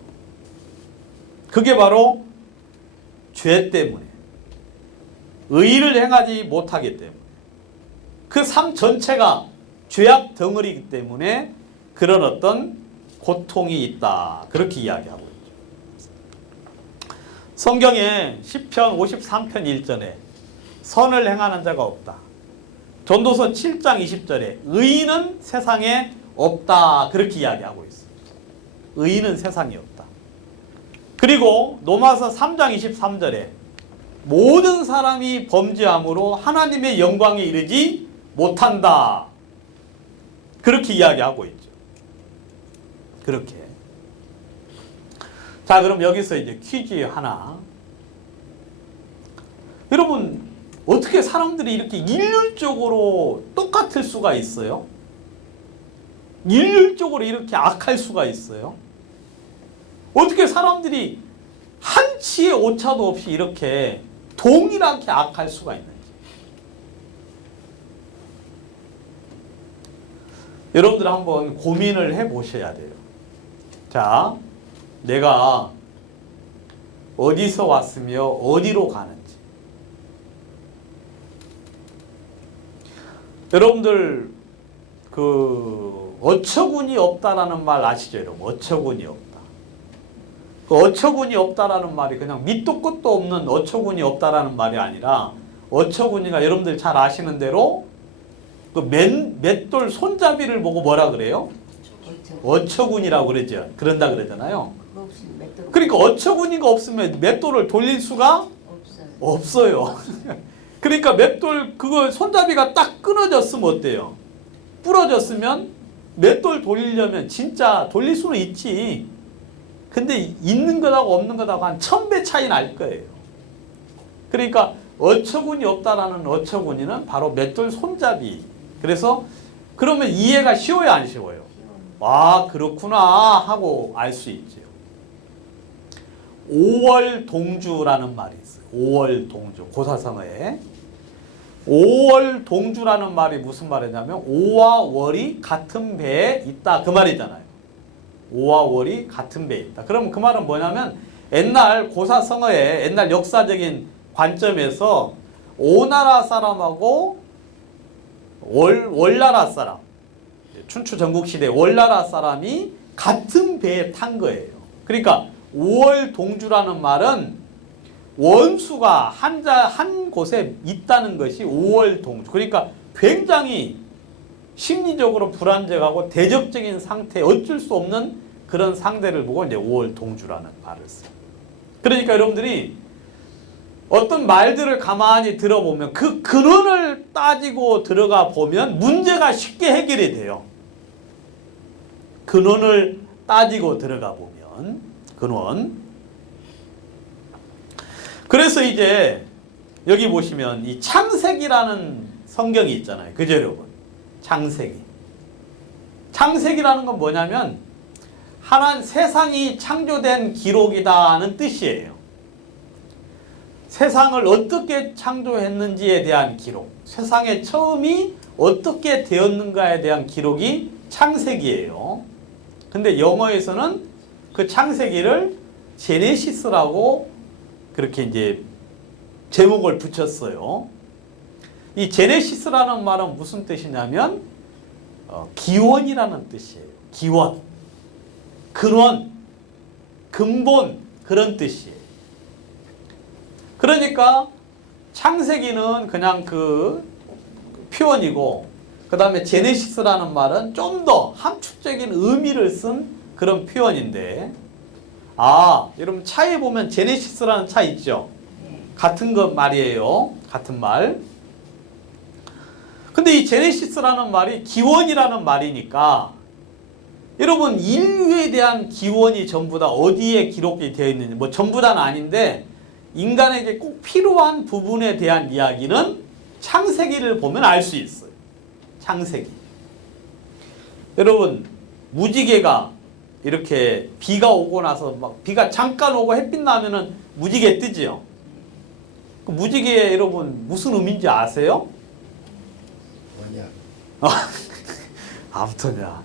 그게 바로 죄 때문에, 의를 행하지 못하기 때문에, 그 삶 전체가 죄악 덩어리이기 때문에 그런 어떤 고통이 있다. 그렇게 이야기하고 있죠. 성경에 시편 53편 1절에 선을 행하는 자가 없다. 전도서 7장 20절에 의인은 세상에 없다. 그렇게 이야기하고 있어요. 의인은 세상에 없다. 그리고 로마서 3장 23절에 모든 사람이 범죄함으로 하나님의 영광에 이르지 못한다. 그렇게 이야기하고 있죠. 그렇게. 자, 그럼 여기서 이제 퀴즈 하나. 여러분, 어떻게 사람들이 이렇게 일률적으로 똑같을 수가 있어요? 일률적으로 이렇게 악할 수가 있어요? 어떻게 사람들이 한치의 오차도 없이 이렇게 동일하게 악할 수가 있는지. 여러분들 한번 고민을 해보셔야 돼요. 자, 내가 어디서 왔으며 어디로 가는지. 여러분들 그 어처구니 없다라는 말 아시죠, 여러분? 어처구니 없다. 그 어처구니 없다라는 말이 그냥 밑도 끝도 없는 어처구니 없다라는 말이 아니라 어처구니가 여러분들 잘 아시는 대로 그 맷돌 손잡이를 보고 뭐라 그래요? 어처구니라고 그러죠. 그런다 그러잖아요. 그러니까 어처구니가 없으면 맷돌을 돌릴 수가 없어요. 그러니까 맷돌 그거 손잡이가 딱 끊어졌으면 어때요? 부러졌으면 맷돌 돌리려면 진짜 돌릴 수는 있지. 근데 있는 것하고 없는 것하고 한 1000배 차이 날 거예요. 그러니까 어처구니 없다라는 어처구니는 바로 맷돌 손잡이. 그래서 그러면 이해가 쉬워요, 안 쉬워요? 아, 그렇구나 하고 알 수 있죠. 5월 동주라는 말이 있어요. 5월 동주. 고사성어에 5월 동주라는 말이 무슨 말이냐면 5와 월이 같은 배에 있다 그 말이잖아요. 5와 월이 같은 배에 있다. 그럼 그 말은 뭐냐면 옛날 고사성어의 옛날 역사적인 관점에서 오나라 사람하고 월나라 사람, 춘추 전국시대 월나라 사람이 같은 배에 탄 거예요. 그러니까 5월 동주라는 말은 원수가 한 곳에 있다는 것이 5월 동주. 그러니까 굉장히 심리적으로 불안정하고 대적적인 상태, 어쩔 수 없는 그런 상대를 보고 이제 5월 동주라는 말을 써요. 그러니까 여러분들이 어떤 말들을 가만히 들어보면 그 근원을 따지고 들어가 보면 문제가 쉽게 해결이 돼요. 근원을 따지고 들어가 보면 근원. 그래서 이제 여기 보시면 이 창세기라는 성경이 있잖아요. 그죠, 여러분? 창세기. 창세기라는 건 뭐냐면 세상이 창조된 기록이다는 뜻이에요. 세상을 어떻게 창조했는지에 대한 기록, 세상의 처음이 어떻게 되었는가에 대한 기록이 창세기예요. 근데 영어에서는 그 창세기를 제네시스라고 그렇게 이제 제목을 붙였어요. 이 제네시스라는 말은 무슨 뜻이냐면 기원이라는 뜻이에요. 기원, 근원, 근본 그런 뜻이에요. 그러니까 창세기는 그냥 그 표현이고 그 다음에 제네시스라는 말은 좀 더 함축적인 의미를 쓴 그런 표현인데 여러분 차에 보면 제네시스라는 차 있죠? 같은 것 말이에요. 같은 말. 근데 이 제네시스라는 말이 기원이라는 말이니까 여러분 인류에 대한 기원이 전부 다 어디에 기록이 되어 있는지 뭐 전부 다는 아닌데 인간에게 꼭 필요한 부분에 대한 이야기는 창세기를 보면 알 수 있어요. 창세기. 여러분 무지개가 이렇게 비가 오고 나서 막 비가 잠깐 오고 햇빛 나면은 무지개 뜨지요. 그 무지개 여러분 무슨 의미인지 아세요? 언약. 아무튼야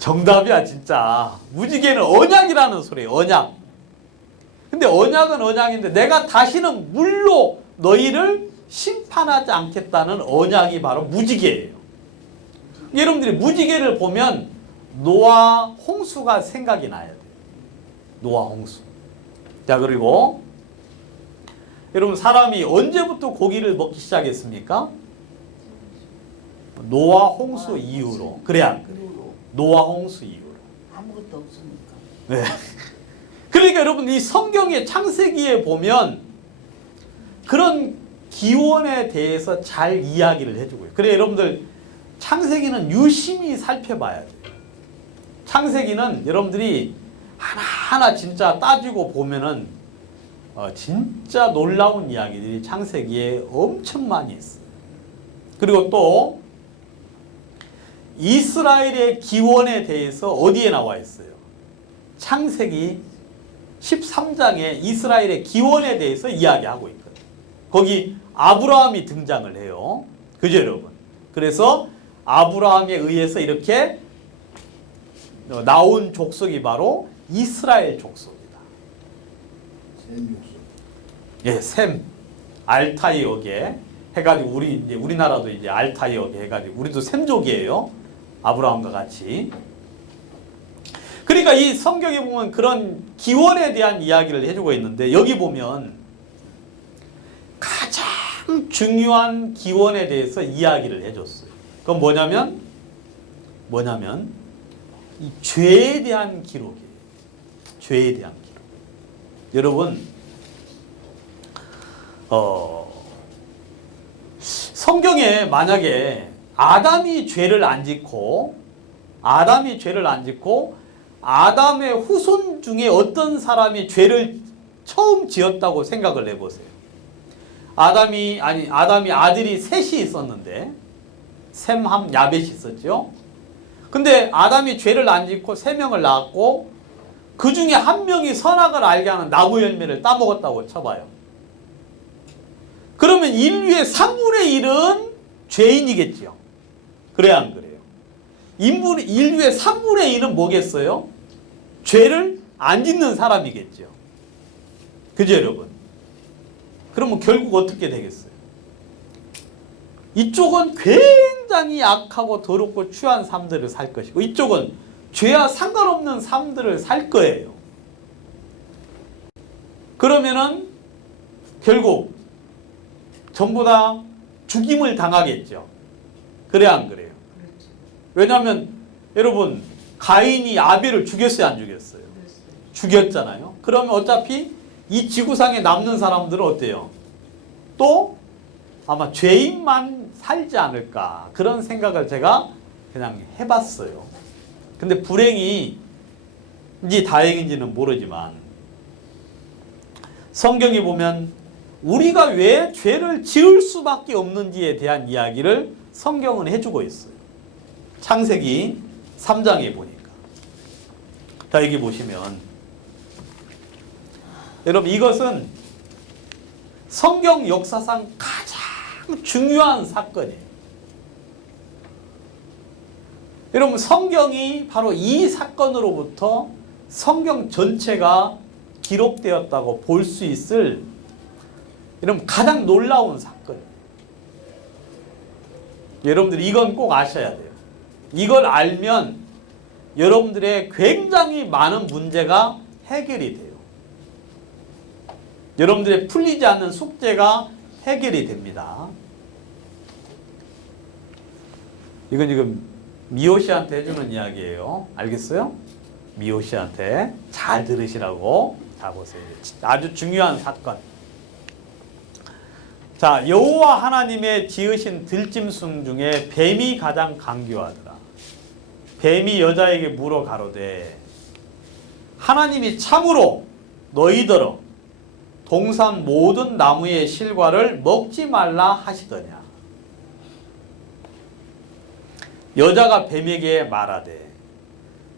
정답이야 진짜. 무지개는 언약이라는 소리예요. 언약. 근데 언약은 언약인데 내가 다시는 물로 너희를 심판하지 않겠다는 언약이 바로 무지개예요. 여러분들이 무지개를 보면 노아 홍수가 생각이 나야 돼요. 노아 홍수. 자, 그리고 여러분 사람이 언제부터 고기를 먹기 시작했습니까? 노아 홍수 이후로. 그래야 노아 홍수 이후로. 아무것도 없으니까. 네. 그러니까 여러분 이 성경의 창세기에 보면 그런 기원에 대해서 잘 이야기를 해주고요. 그래 여러분들 창세기는 유심히 살펴봐야 돼요. 창세기는 여러분들이 하나하나 진짜 따지고 보면은 진짜 놀라운 이야기들이 창세기에 엄청 많이 있어요. 그리고 또 이스라엘의 기원에 대해서 어디에 나와 있어요? 창세기 13장에 이스라엘의 기원에 대해서 이야기하고 있거든요. 거기 아브라함이 등장을 해요. 그죠 여러분? 그래서 아브라함에 의해서 이렇게 나온 족속이 바로 이스라엘 족속이다. 샘 육수. 예, 셈, 알타이어계 해가지고 우리나라도 이제 알타이어계 해가지고 우리도 셈족이에요. 아브라함과 같이. 그러니까 이 성경에 보면 그런 기원에 대한 이야기를 해주고 있는데 여기 보면 가장 중요한 기원에 대해서 이야기를 해줬어요. 그건 뭐냐면 이 죄에 대한 기록이에요. 죄에 대한 기록. 여러분 성경에 만약에 아담이 죄를 안 짓고 아담의 후손 중에 어떤 사람이 죄를 처음 지었다고 생각을 해보세요. 아담이 아들이 셋이 있었는데 셈, 함, 야벳이 있었죠. 근데 아담이 죄를 안 짓고 3명을 낳았고 그 중에 한 명이 선악을 알게 하는 나무 열매를 따먹었다고 쳐봐요. 그러면 인류의 3분의 1은 죄인이겠죠. 그래야 안 그래요? 인류의 3분의 1은 뭐겠어요? 죄를 안 짓는 사람이겠죠. 그죠 여러분? 그러면 결국 어떻게 되겠어요? 이쪽은 굉장히 악하고 더럽고 추한 삶들을 살 것이고 이쪽은 죄와 상관없는 삶들을 살 거예요. 그러면은 결국 전부 다 죽임을 당하겠죠. 그래야 안 그래요? 왜냐하면 여러분 가인이 아벨을 죽였어요 안 죽였어요? 죽였잖아요. 그러면 어차피 이 지구상에 남는 사람들은 어때요? 또 아마 죄인만 살지 않을까 그런 생각을 제가 그냥 해봤어요. 근데 불행인지 다행인지는 모르지만 성경에 보면 우리가 왜 죄를 지을 수밖에 없는지에 대한 이야기를 성경은 해주고 있어요. 창세기 3장에 보니까. 자, 여기 보시면 여러분 이것은 성경 역사상 가장 중요한 사건이에요. 여러분 성경이 바로 이 사건으로부터 성경 전체가 기록되었다고 볼 수 있을 여러분 가장 놀라운 사건이에요. 여러분들 이건 꼭 아셔야 돼요. 이걸 알면 여러분들의 굉장히 많은 문제가 해결이 돼요. 여러분들의 풀리지 않는 숙제가 해결이 됩니다. 이건 지금 미호 씨한테 해주는 이야기예요. 알겠어요? 미호 씨한테 잘 들으시라고. 자 보세요. 아주 중요한 사건. 자, 여호와 하나님의 지으신 들짐승 중에 뱀이 가장 강교하더라. 뱀이 여자에게 물어 가로되 하나님이 참으로 너희더러 동산 모든 나무의 실과를 먹지 말라 하시더냐. 여자가 뱀에게 말하되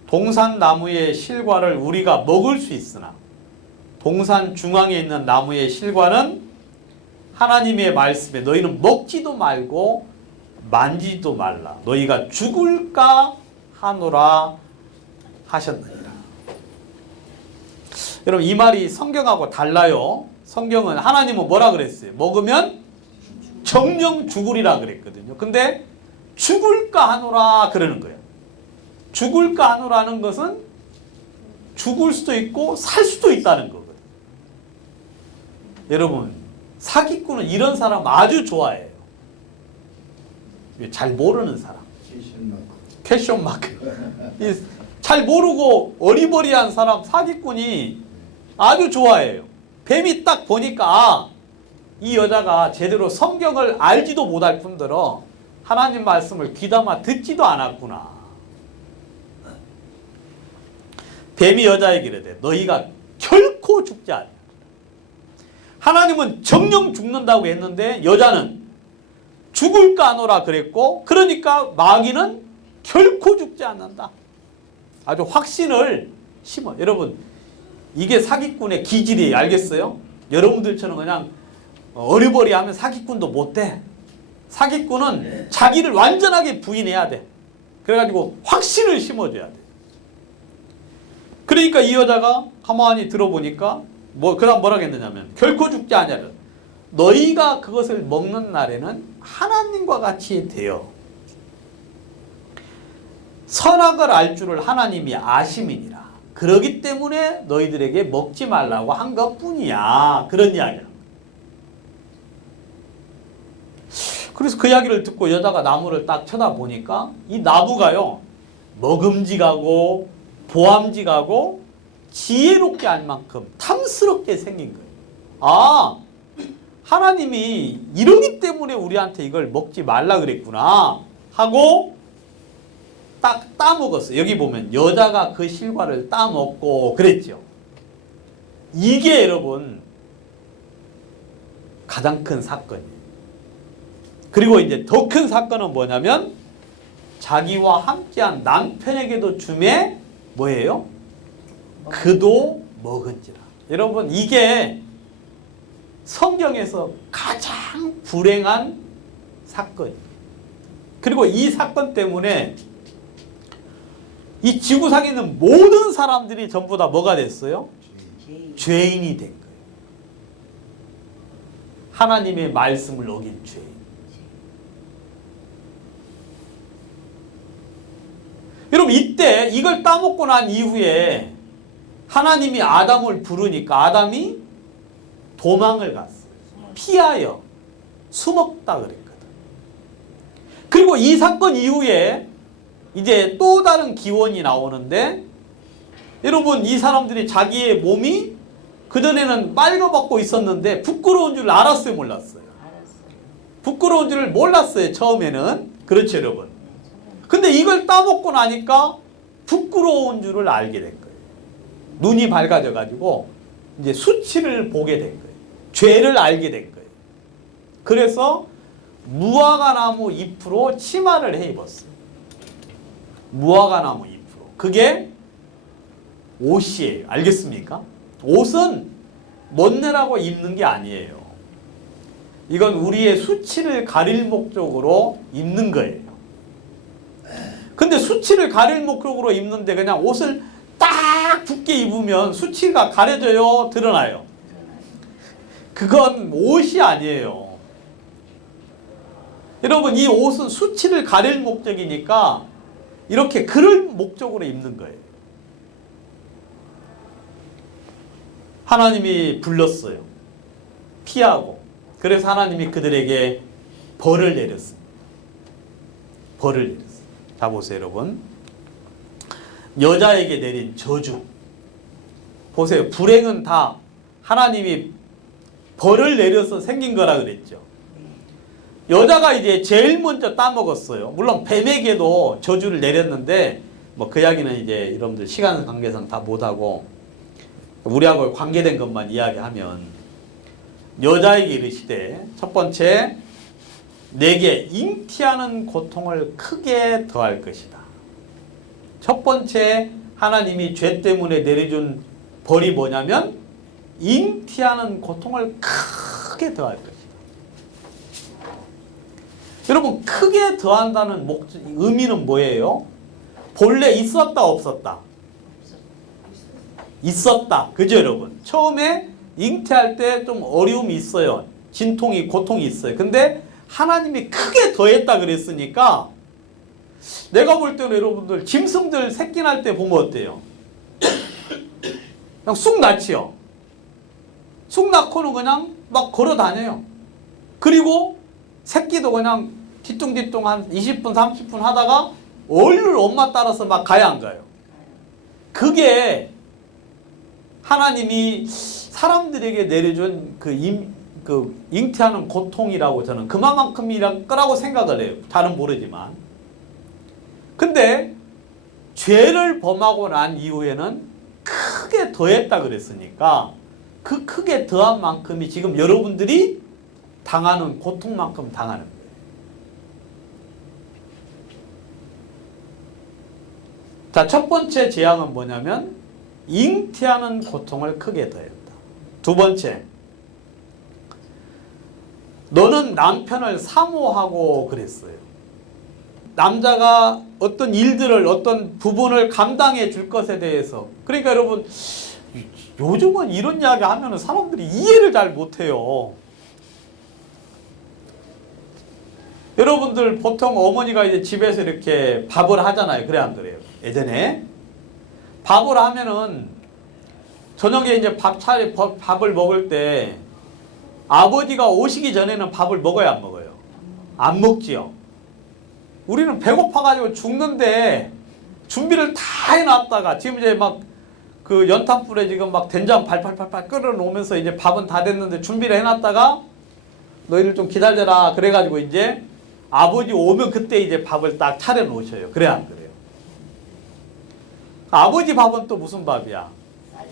동산 나무의 실과를 우리가 먹을 수 있으나 동산 중앙에 있는 나무의 실과는 하나님의 말씀에 너희는 먹지도 말고 만지도 말라. 너희가 죽을까 하노라 하셨느니라. 여러분 이 말이 성경하고 달라요. 성경은 하나님은 뭐라 그랬어요? 먹으면 정령 죽으리라 그랬거든요. 근데 죽을까 하노라 그러는 거예요. 죽을까 하노라는 것은 죽을 수도 있고 살 수도 있다는 거거든요. 여러분 사기꾼은 이런 사람 아주 좋아해요. 잘 모르는 사람. 캐션 마크. 잘 모르고 어리버리한 사람 사기꾼이 아주 좋아해요. 뱀이 딱 보니까 이 여자가 제대로 성경을 알지도 못할 뿐더러 하나님 말씀을 귀담아 듣지도 않았구나. 뱀이 여자에게 이르되 너희가 결코 죽지 않아. 하나님은 정령 죽는다고 했는데 여자는 죽을까 하노라 그랬고, 그러니까 마귀는 결코 죽지 않는다. 아주 확신을 심어. 여러분, 이게 사기꾼의 기질이에요. 알겠어요? 여러분들처럼 그냥 어리버리하면 사기꾼도 못 돼. 사기꾼은 자기를 완전하게 부인해야 돼. 그래가지고 확신을 심어줘야 돼. 그러니까 이 여자가 가만히 들어보니까 그 다음 뭐라고 했느냐면 결코 죽지 아니하리라. 너희가 그것을 먹는 날에는 하나님과 같이 되어 선악을 알 줄을 하나님이 아심이니라. 그러기 때문에 너희들에게 먹지 말라고 한 것뿐이야. 그런 이야기야. 그래서 그 이야기를 듣고 여자가 나무를 딱 쳐다보니까 이 나무가요, 먹음직하고 보암직하고 지혜롭게 할 만큼 탐스럽게 생긴 거예요. 아, 하나님이 이러기 때문에 우리한테 이걸 먹지 말라 그랬구나 하고 딱 따먹었어요. 여기 보면 여자가 그 실과를 따먹고 그랬죠. 이게 여러분 가장 큰 사건이에요. 그리고 이제 더 큰 사건은 뭐냐면 자기와 함께한 남편에게도 주매 뭐예요? 그도 먹은지라. 여러분, 이게 성경에서 가장 불행한 사건이에요. 그리고 이 사건 때문에 이 지구상에 있는 모든 사람들이 전부 다 뭐가 됐어요? 죄인이 된 거예요. 하나님의 말씀을 어긴 죄인. 여러분, 이때 이걸 따먹고 난 이후에 하나님이 아담을 부르니까 아담이 도망을 갔어요. 피하여 숨었다 그랬거든. 그리고 이 사건 이후에 이제 또 다른 기원이 나오는데, 여러분, 이 사람들이 자기의 몸이 그전에는 빨개벗고 있었는데 부끄러운 줄 알았어요, 몰랐어요? 부끄러운 줄 몰랐어요, 처음에는. 그렇죠, 여러분? 근데 이걸 따먹고 나니까 부끄러운 줄을 알게 된 거예요. 눈이 밝아져 가지고 이제 수치를 보게 된 거예요. 죄를 알게 된 거예요. 그래서 무화과나무 잎으로 치마를 해 입었어요. 무화과나무 잎으로. 그게 옷이에요. 알겠습니까? 옷은 멋내라고 입는 게 아니에요. 이건 우리의 수치를 가릴 목적으로 입는 거예요. 근데 수치를 가릴 목적으로 입는데 그냥 옷을 딱 붓게 입으면 수치가 가려져요? 드러나요? 그건 옷이 아니에요. 여러분, 이 옷은 수치를 가릴 목적이니까 이렇게 그럴 목적으로 입는 거예요. 하나님이 불렀어요. 피하고. 그래서 하나님이 그들에게 벌을 내렸습니다. 벌을 내렸어요. 자, 보세요, 여러분. 여자에게 내린 저주. 보세요. 불행은 다 하나님이 벌을 내려서 생긴 거라 그랬죠. 여자가 이제 제일 먼저 따먹었어요. 물론 뱀에게도 저주를 내렸는데 뭐 그 이야기는 이제 여러분들 시간 관계상 다 못하고 우리하고 관계된 것만 이야기하면, 여자에게 이르시되 첫 번째, 내게 잉태하는 고통을 크게 더할 것이다. 첫 번째 하나님이 죄 때문에 내려준 벌이 뭐냐면 잉태하는 고통을 크게 더할 것이다. 여러분, 크게 더한다는 의미는 뭐예요? 본래 있었다 없었다? 있었다. 그죠, 여러분? 처음에 잉태할 때 좀 어려움이 있어요. 진통이, 고통이 있어요. 근데 하나님이 크게 더했다 그랬으니까, 내가 볼 때는 여러분들 짐승들 새끼 날 때 보면 어때요? 그냥 쑥 낳지요. 쑥 낳고는 그냥 막 걸어 다녀요. 그리고 새끼도 그냥 뒤뚱뒤뚱 한 20분 30분 하다가 얼른 엄마 따라서 막 가야 안 가요. 그게 하나님이 사람들에게 내려준 그 잉태하는 고통이라고 저는 그만큼이란 거라고 생각을 해요. 잘은 모르지만. 근데 죄를 범하고 난 이후에는 크게 더했다 그랬으니까 그 크게 더한 만큼이 지금 여러분들이 당하는 고통만큼 당하는 거예요. 자, 첫 번째 재앙은 뭐냐면 잉태하는 고통을 크게 더했다. 두 번째, 너는 남편을 사모하고 그랬어요. 남자가 어떤 일들을 어떤 부분을 감당해 줄 것에 대해서, 그러니까 여러분 요즘은 이런 이야기 하면은 사람들이 이해를 잘 못해요. 여러분들 보통 어머니가 이제 집에서 이렇게 밥을 하잖아요. 그래 안 그래요? 예전에 밥을 하면은 저녁에 이제 밥을 먹을 때 아버지가 오시기 전에는 밥을 먹어야 안 먹어요? 안 먹지요. 우리는 배고파가지고 죽는데 준비를 다 해놨다가 지금 이제 막 그 연탄불에 지금 막 된장 팔팔팔팔 끓여놓으면서 이제 밥은 다 됐는데 준비를 해놨다가 너희들 좀 기다려라 그래가지고 이제 아버지 오면 그때 이제 밥을 딱 차려 놓으셔요. 그래 안 그래요? 아버지 밥은 또 무슨 밥이야?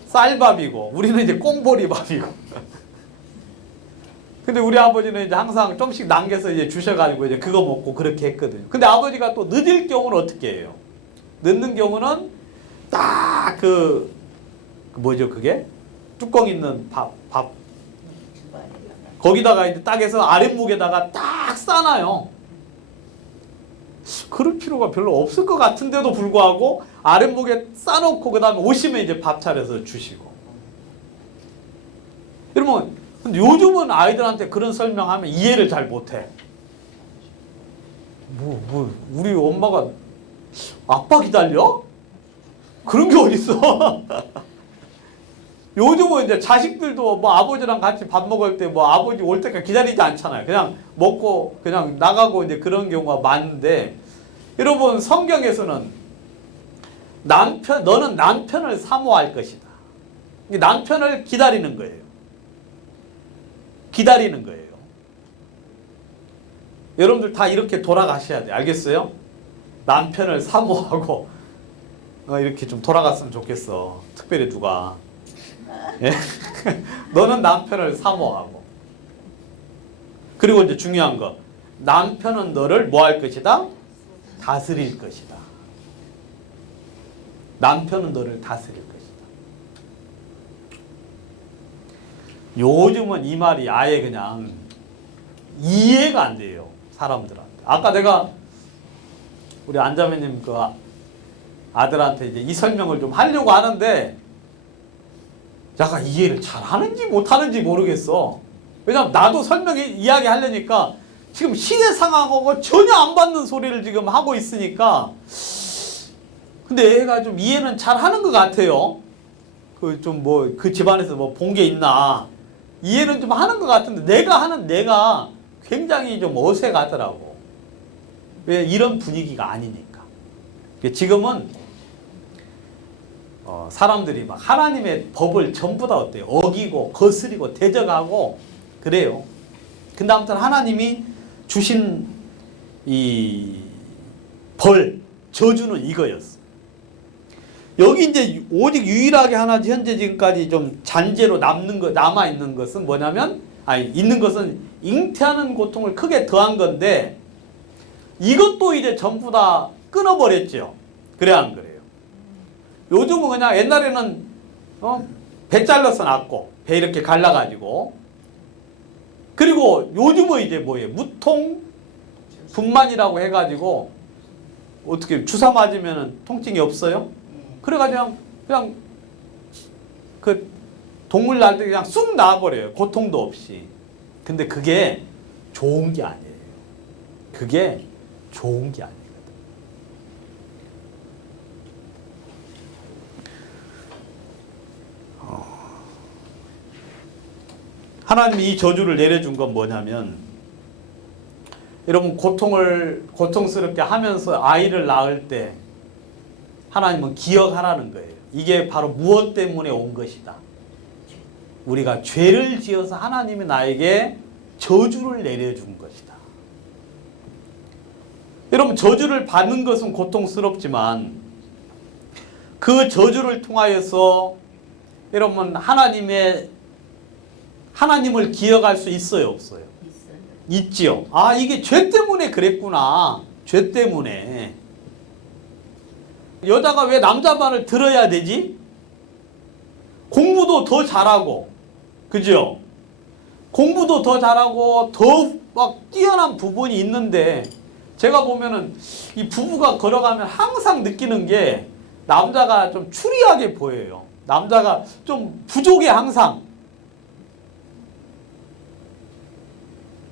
쌀밥이고 우리는 이제 꽁보리밥이고. 근데 우리 아버지는 이제 항상 좀씩 남겨서 이제 주셔가지고 이제 그거 먹고 그렇게 했거든요. 근데 아버지가 또 늦을 경우는 어떻게 해요? 늦는 경우는 딱 뭐죠 그게? 뚜껑 있는 밥. 거기다가 이제 딱 해서 아랫목에다가 딱 싸놔요. 그럴 필요가 별로 없을 것 같은데도 불구하고 아랫목에 싸놓고 그 다음에 오시면 이제 밥 차려서 주시고. 여러분 근데 요즘은 아이들한테 그런 설명하면 이해를 잘 못해. 우리 엄마가 아빠 기다려? 그런 게 어딨어? 요즘은 이제 자식들도 뭐 아버지랑 같이 밥 먹을 때 뭐 아버지 올 때까지 기다리지 않잖아요. 그냥 먹고 그냥 나가고 이제 그런 경우가 많은데 여러분 성경에서는 너는 남편을 사모할 것이다. 남편을 기다리는 거예요. 기다리는 거예요. 여러분들 다 이렇게 돌아가셔야 돼요. 알겠어요? 남편을 사모하고 이렇게 좀 돌아갔으면 좋겠어. 특별히 누가. 예? 너는 남편을 사모하고. 그리고 이제 중요한 거. 남편은 너를 뭐 할 것이다? 다스릴 것이다. 남편은 너를 다스릴 것이다. 요즘은 이 말이 아예 그냥 이해가 안 돼요. 사람들한테. 아까 내가 우리 안자매님 그 아들한테 이제 이 설명을 좀 하려고 하는데 약간 이해를 잘 하는지 못하는지 모르겠어. 왜냐면 나도 이야기 하려니까 지금 시대 상황하고 전혀 안 받는 소리를 지금 하고 있으니까 근데 애가 좀 이해는 잘 하는 것 같아요. 그 집안에서 뭐 본 게 있나 이해는 좀 하는 것 같은데 내가 굉장히 좀 어색하더라고. 왜 이런 분위기가 아니니까. 지금은 사람들이 막 하나님의 법을 전부 다 어때요? 어기고 거스리고 대적하고 그래요. 근데 아무튼 하나님이 주신 이 저주는 이거였어. 여기 이제 오직 유일하게 하나 현재 지금까지 좀 잔재로 남아 있는 것은 뭐냐면 있는 것은 잉태하는 고통을 크게 더한 건데 이것도 이제 전부 다 끊어버렸죠. 그래 안 그래요? 요즘은 그냥 옛날에는 배 잘라서 낳고 배 이렇게 갈라가지고 그리고 요즘은 이제 뭐예요? 무통 분만이라고 해가지고 어떻게 주사 맞으면 통증이 없어요? 그래가지고 그냥 그 동물 낳을 때 그냥 쑥 나와버려요. 고통도 없이. 근데 그게 좋은 게 아니에요. 그게 좋은 게 아니에요. 하나님이 이 저주를 내려준 건 뭐냐면 여러분 고통스럽게 하면서 아이를 낳을 때 하나님은 기억하라는 거예요. 이게 바로 무엇 때문에 온 것이다. 우리가 죄를 지어서 하나님이 나에게 저주를 내려준 것이다. 여러분, 저주를 받는 것은 고통스럽지만 그 저주를 통하여서 여러분 하나님을 기억할 수 있어요, 없어요? 있어요. 있지요. 아, 이게 죄 때문에 그랬구나. 죄 때문에. 여자가 왜 남자 말을 들어야 되지? 공부도 더 잘하고, 그죠? 공부도 더 잘하고 더 막 뛰어난 부분이 있는데, 제가 보면은 이 부부가 걸어가면 항상 느끼는 게 남자가 좀 추리하게 보여요. 남자가 좀 부족해, 항상.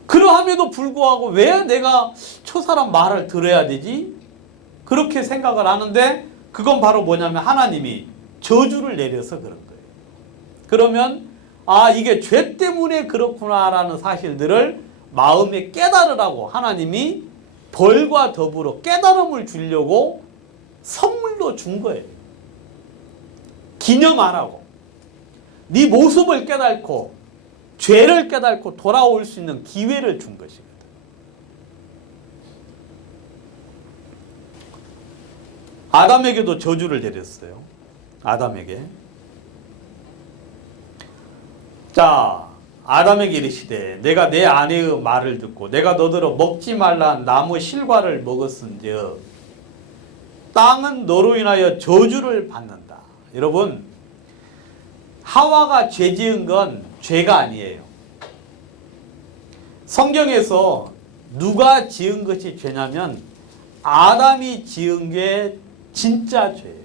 그러함에도 불구하고 왜 내가 저 사람 말을 들어야 되지? 그렇게 생각을 하는데, 그건 바로 뭐냐면 하나님이 저주를 내려서 그런 거예요. 그러면 아, 이게 죄 때문에 그렇구나라는 사실들을 마음에 깨달으라고 하나님이 벌과 더불어 깨달음을 주려고 선물로 준 거예요. 기념하라고. 네 모습을 깨닫고 죄를 깨닫고 돌아올 수 있는 기회를 준 것입니다. 아담에게도 저주를 내렸어요. 아담에게. 자, 아담에게 이르시되 내가 내 아내의 말을 듣고 내가 너더러 먹지 말라 나무 실과를 먹었은즉 땅은 너로 인하여 저주를 받는다. 여러분, 하와가 죄 지은 건 죄가 아니에요. 성경에서 누가 지은 것이 죄냐면 아담이 지은 게 진짜 죄예요.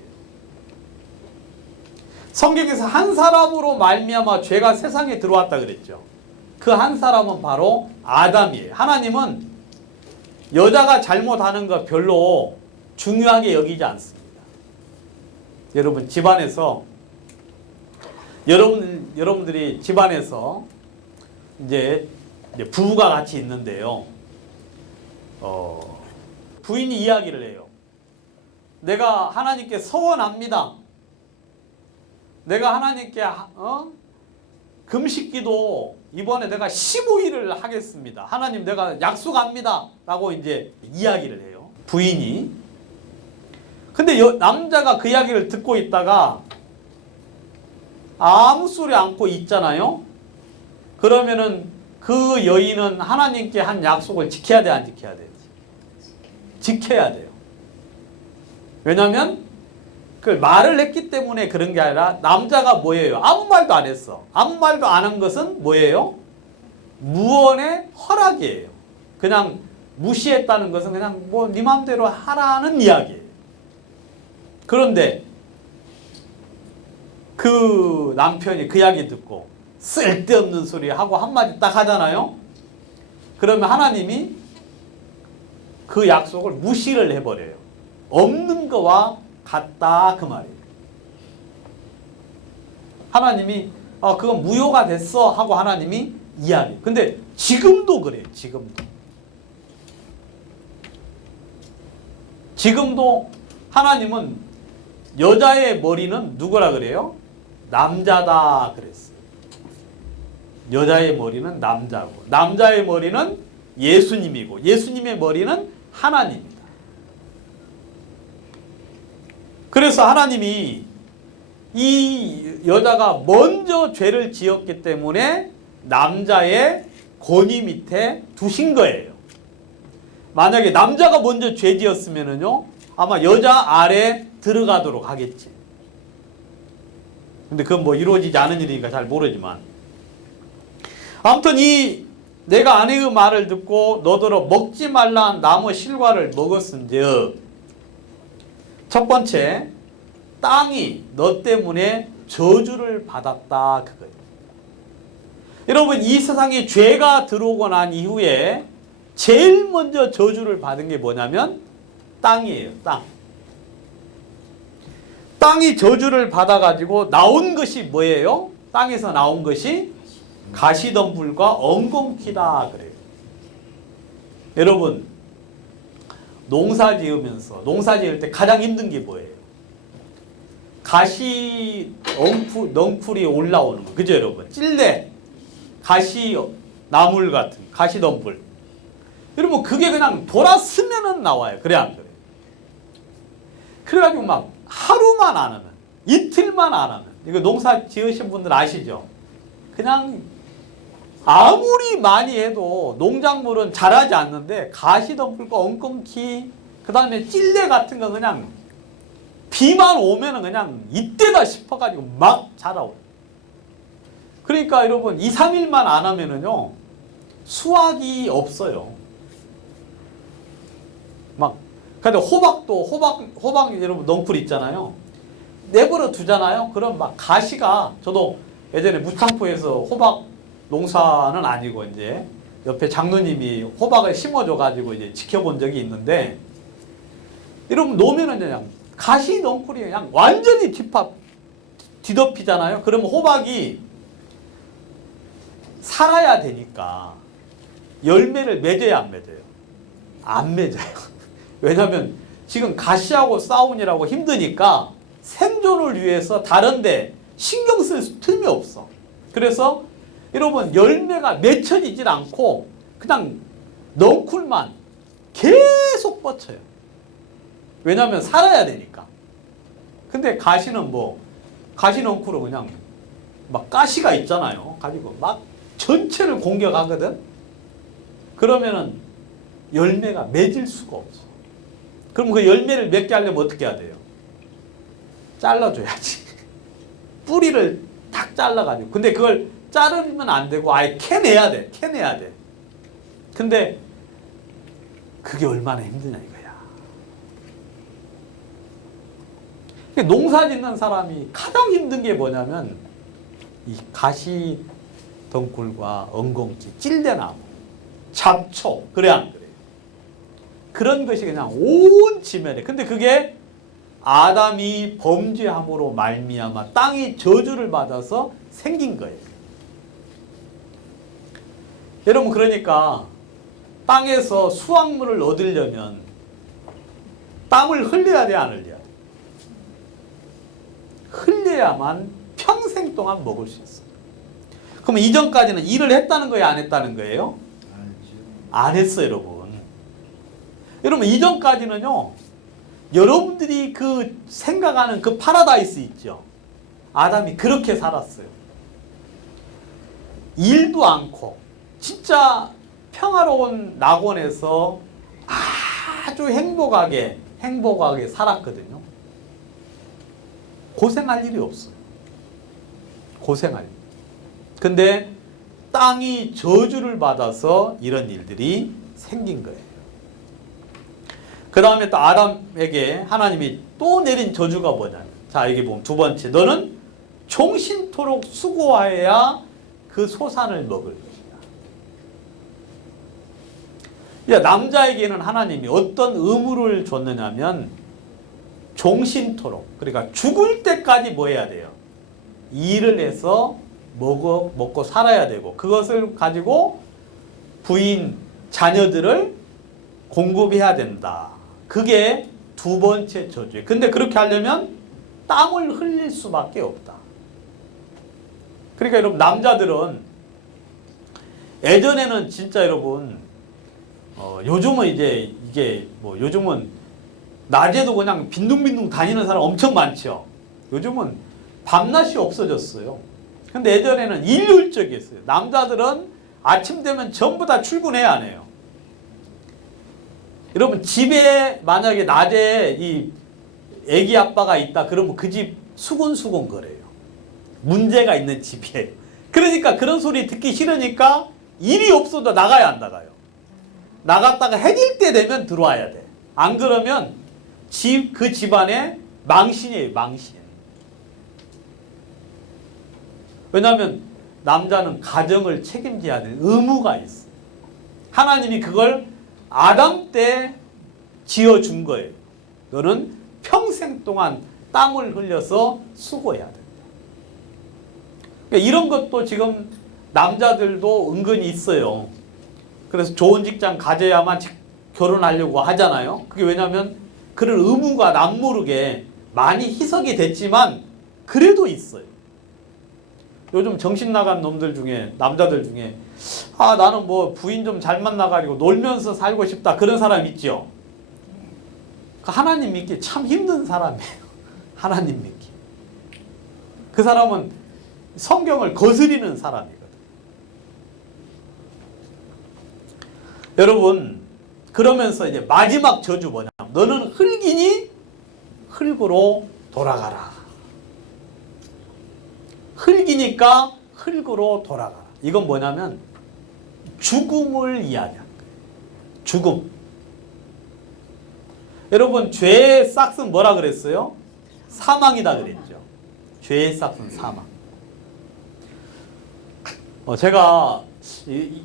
성경에서 한 사람으로 말미암아 죄가 세상에 들어왔다 그랬죠. 그 한 사람은 바로 아담이에요. 하나님은 여자가 잘못하는 거 별로 중요하게 여기지 않습니다. 여러분, 집안에서 여러분들이 집안에서 이제 부부가 같이 있는데요. 부인이 이야기를 해요. 내가 하나님께 서원합니다. 내가 하나님께 금식기도 이번에 내가 15일을 하겠습니다. 하나님, 내가 약속합니다. 라고 이제 이야기를 해요. 부인이. 근데 남자가 그 이야기를 듣고 있다가 아무 소리 않고 있잖아요. 그러면은 그 여인은 하나님께 한 약속을 지켜야 돼, 안 지켜야 돼? 지켜야 돼요. 왜냐하면 그 말을 했기 때문에 그런 게 아니라 남자가 뭐예요? 아무 말도 안 했어. 아무 말도 안 한 것은 뭐예요? 무언의 허락이에요. 그냥 무시했다는 것은 그냥 뭐 네 맘대로 하라는 이야기예요. 그런데 그 남편이 그 이야기 듣고 쓸데없는 소리 하고 한마디 딱 하잖아요. 그러면 하나님이 그 약속을 무시를 해버려요. 없는 거와 같다, 그 말이에요. 하나님이 그건 무효가 됐어 하고 하나님이 이야기. 근데 지금도 그래요. 지금도 하나님은 여자의 머리는 누구라 그래요? 남자다 그랬어요. 여자의 머리는 남자고, 남자의 머리는 예수님이고, 예수님의 머리는 하나님입니다. 그래서 하나님이 이 여자가 먼저 죄를 지었기 때문에 남자의 권위 밑에 두신 거예요. 만약에 남자가 먼저 죄 지었으면은요, 아마 여자 아래 들어가도록 하겠지. 근데 그건 뭐 이루어지지 않은 일이니까 잘 모르지만, 아무튼 이 내가 아내의 말을 듣고 너더러 먹지 말라 나무 실과를 먹었은즉, 첫 번째, 땅이 너 때문에 저주를 받았다, 그거예요. 여러분, 이 세상에 죄가 들어오고 난 이후에 제일 먼저 저주를 받은 게 뭐냐면 땅이에요. 땅이 저주를 받아가지고 나온 것이 뭐예요? 땅에서 나온 것이 가시덤불과 엉겅퀴다 그래요. 여러분, 농사 지을 때 가장 힘든 게 뭐예요? 가시 넝쿨이 올라오는 거. 그죠, 여러분? 찔레, 가시 나물 같은, 가시 덩굴. 여러분, 그게 그냥 돌았으면은 나와요. 그래, 안 그래? 그래가지고 막 하루만 안 하면, 이틀만 안 하면, 이거 농사 지으신 분들 아시죠? 그냥 아무리 많이 해도 농작물은 자라지 않는데 가시덩굴과 엉겅퀴, 그 다음에 찔레 같은 거 그냥 비만 오면은 그냥 이때다 싶어가지고 막 자라요. 그러니까 여러분 2, 3일만 안 하면은요 수확이 없어요. 막 근데 호박 여러분 넝쿨 있잖아요. 내버려 두잖아요. 그럼 막 가시가 저도 예전에 무창포에서 호박 농사는 아니고 이제 옆에 장로님이 호박을 심어줘 가지고 이제 지켜본 적이 있는데 여러분 놓으면은 그냥 가시 넝쿨이 그냥 완전히 뒤덮이잖아요. 그러면 호박이 살아야 되니까 열매를 맺어야 안 맺어요? 안 맺어요. 왜냐하면 지금 가시하고 싸우느라고 힘드니까 생존을 위해서 다른데 신경 쓸 틈이 없어. 그래서 여러분 열매가 맺혀지질 않고 그냥 넝쿨만 계속 뻗쳐요. 왜냐하면 살아야 되니까. 근데 가시는 뭐 가시 넝쿨은 그냥 막 가시가 있잖아요. 가지고 막 전체를 공격하거든. 그러면은 열매가 맺을 수가 없어. 그럼 그 열매를 맺게 하려면 어떻게 해야 돼요? 잘라줘야지. 뿌리를 탁 잘라가지고. 근데 그걸 자르면 안 되고 아예 캐내야 돼. 캐내야 돼. 근데 그게 얼마나 힘드냐 이거야. 농사 짓는 사람이 가장 힘든 게 뭐냐면 이 가시 덩굴과 엉겅퀴, 찔레나무, 잡초, 그래 안 그래? 그런 것이 그냥 온 지면에. 근데 그게 아담이 범죄함으로 말미암아 땅이 저주를 받아서 생긴 거예요. 여러분 그러니까 땅에서 수확물을 얻으려면 땀을 흘려야 돼, 안 흘려야 돼? 흘려야만 평생 동안 먹을 수 있어요. 그럼 이전까지는 일을 했다는 거예요, 안 했다는 거예요? 안 했어요, 여러분. 여러분 이전까지는요, 여러분들이 그 생각하는 그 파라다이스 있죠? 아담이 그렇게 살았어요. 일도 않고 진짜 평화로운 낙원에서 아주 행복하게 살았거든요. 고생할 일이 없어요. 고생할 일. 근데 땅이 저주를 받아서 이런 일들이 생긴 거예요. 그 다음에 또 아담에게 하나님이 또 내린 저주가 뭐냐면, 자 여기 보면 두 번째, 너는 종신토록 수고하여야 그 소산을 먹을 것이다. 남자에게는 하나님이 어떤 의무를 줬느냐면 종신토록, 그러니까 죽을 때까지 뭐 해야 돼요? 일을 해서 먹고 살아야 되고, 그것을 가지고 부인, 자녀들을 공급해야 된다. 그게 두 번째 저주예요. 근데 그렇게 하려면 땀을 흘릴 수밖에 없다. 그러니까 여러분 남자들은 예전에는 진짜 여러분 요즘은 이제 이게 뭐 요즘은 낮에도 그냥 빈둥빈둥 다니는 사람 엄청 많죠. 요즘은 밤낮이 없어졌어요. 근데 예전에는 일률적이었어요. 남자들은 아침 되면 전부 다 출근해야 하네요. 여러분 집에 만약에 낮에 이 애기 아빠가 있다 그러면 그 집 수근수근 거려요. 문제가 있는 집이에요. 그러니까 그런 소리 듣기 싫으니까 일이 없어도 나가야 안 나가요. 나갔다가 해질 때 되면 들어와야 돼. 안 그러면 그 집안에 망신이에요. 망신. 왜냐하면 남자는 가정을 책임져야 되는 의무가 있어요. 하나님이 그걸 아담 때 지어준 거예요. 너는 평생 동안 땀을 흘려서 수고해야 된다. 그러니까 이런 것도 지금 남자들도 은근히 있어요. 그래서 좋은 직장 가져야만 결혼하려고 하잖아요. 그게 왜냐하면 그런 의무가 남모르게 많이 희석이 됐지만 그래도 있어요. 요즘 정신 나간 놈들 중에, 남자들 중에 아 나는 뭐 부인 좀 잘 만나가지고 놀면서 살고 싶다 그런 사람 있죠. 그 하나님 믿기 참 힘든 사람이에요. 하나님 믿기. 그 사람은 성경을 거스리는 사람이거든. 여러분 그러면서 이제 마지막 저주 뭐냐? 너는 흙이니 흙으로 돌아가라. 흙이니까 흙으로 돌아가라. 이건 뭐냐면 죽음을 이야기하는 거예요. 죽음. 여러분 죄의 싹은 뭐라 그랬어요? 사망이다 그랬죠. 죄의 싹은 사망. 제가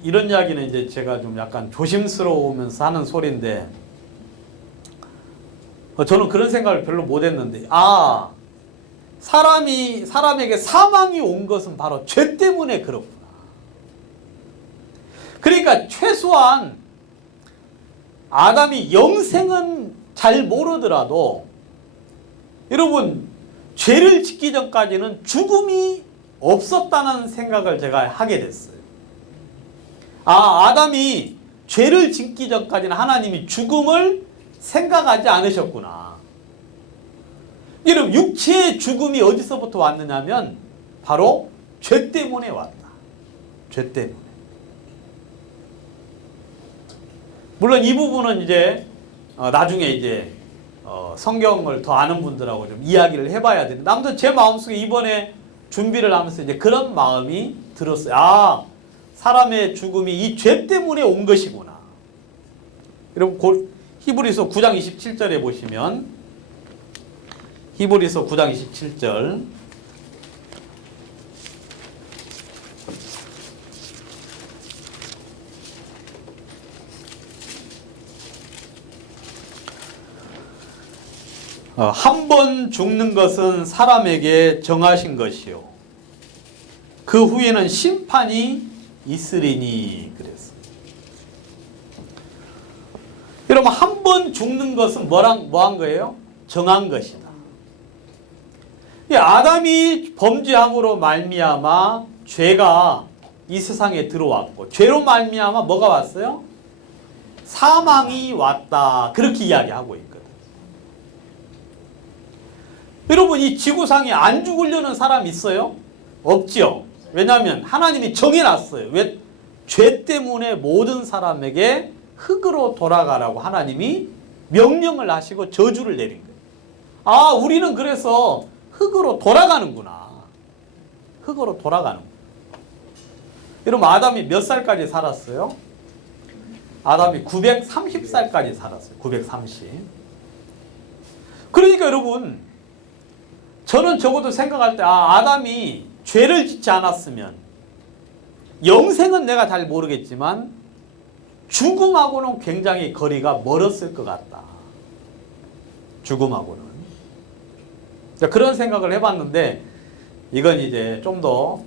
이런 이야기는 이제 제가 좀 약간 조심스러우면서 하는 소리인데 저는 그런 생각을 별로 못했는데 사람에게 사망이 온 것은 바로 죄 때문에 그렇구나. 그러니까 최소한 아담이 영생은 잘 모르더라도 여러분 죄를 짓기 전까지는 죽음이 없었다는 생각을 제가 하게 됐어요. 아담이 죄를 짓기 전까지는 하나님이 죽음을 생각하지 않으셨구나. 여러분 육체의 죽음이 어디서부터 왔느냐면 바로 죄 때문에 왔다. 죄 때문에. 물론 이 부분은 이제 나중에 이제 성경을 더 아는 분들하고 좀 이야기를 해봐야 되는데 아무튼 제 마음속에 이번에 준비를 하면서 이제 그런 마음이 들었어요. 사람의 죽음이 이 죄 때문에 온 것이구나. 여러분 히브리서 9장 27절에 보시면 히브리서 9장 27절 한 번 죽는 것은 사람에게 정하신 것이요 그 후에는 심판이 있으리니 그랬어요. 여러분 한 번 죽는 것은 뭐한 거예요? 정한 것이다. 아담이 범죄함으로 말미암아 죄가 이 세상에 들어왔고 죄로 말미암아 뭐가 왔어요? 사망이 왔다. 그렇게 이야기하고 있거든. 여러분 이 지구상에 안 죽으려는 사람 있어요? 없지요. 왜냐하면 하나님이 정해놨어요. 왜? 죄 때문에 모든 사람에게 흙으로 돌아가라고 하나님이 명령을 하시고 저주를 내린 거예요. 우리는 그래서 흙으로 돌아가는구나. 흙으로 돌아가는구나. 여러분 아담이 몇 살까지 살았어요? 아담이 930살까지 살았어요. 930. 그러니까 여러분 저는 적어도 생각할 때 아담이 죄를 짓지 않았으면 영생은 내가 잘 모르겠지만 죽음하고는 굉장히 거리가 멀었을 것 같다. 죽음하고는. 그런 생각을 해봤는데 이건 이제 좀 더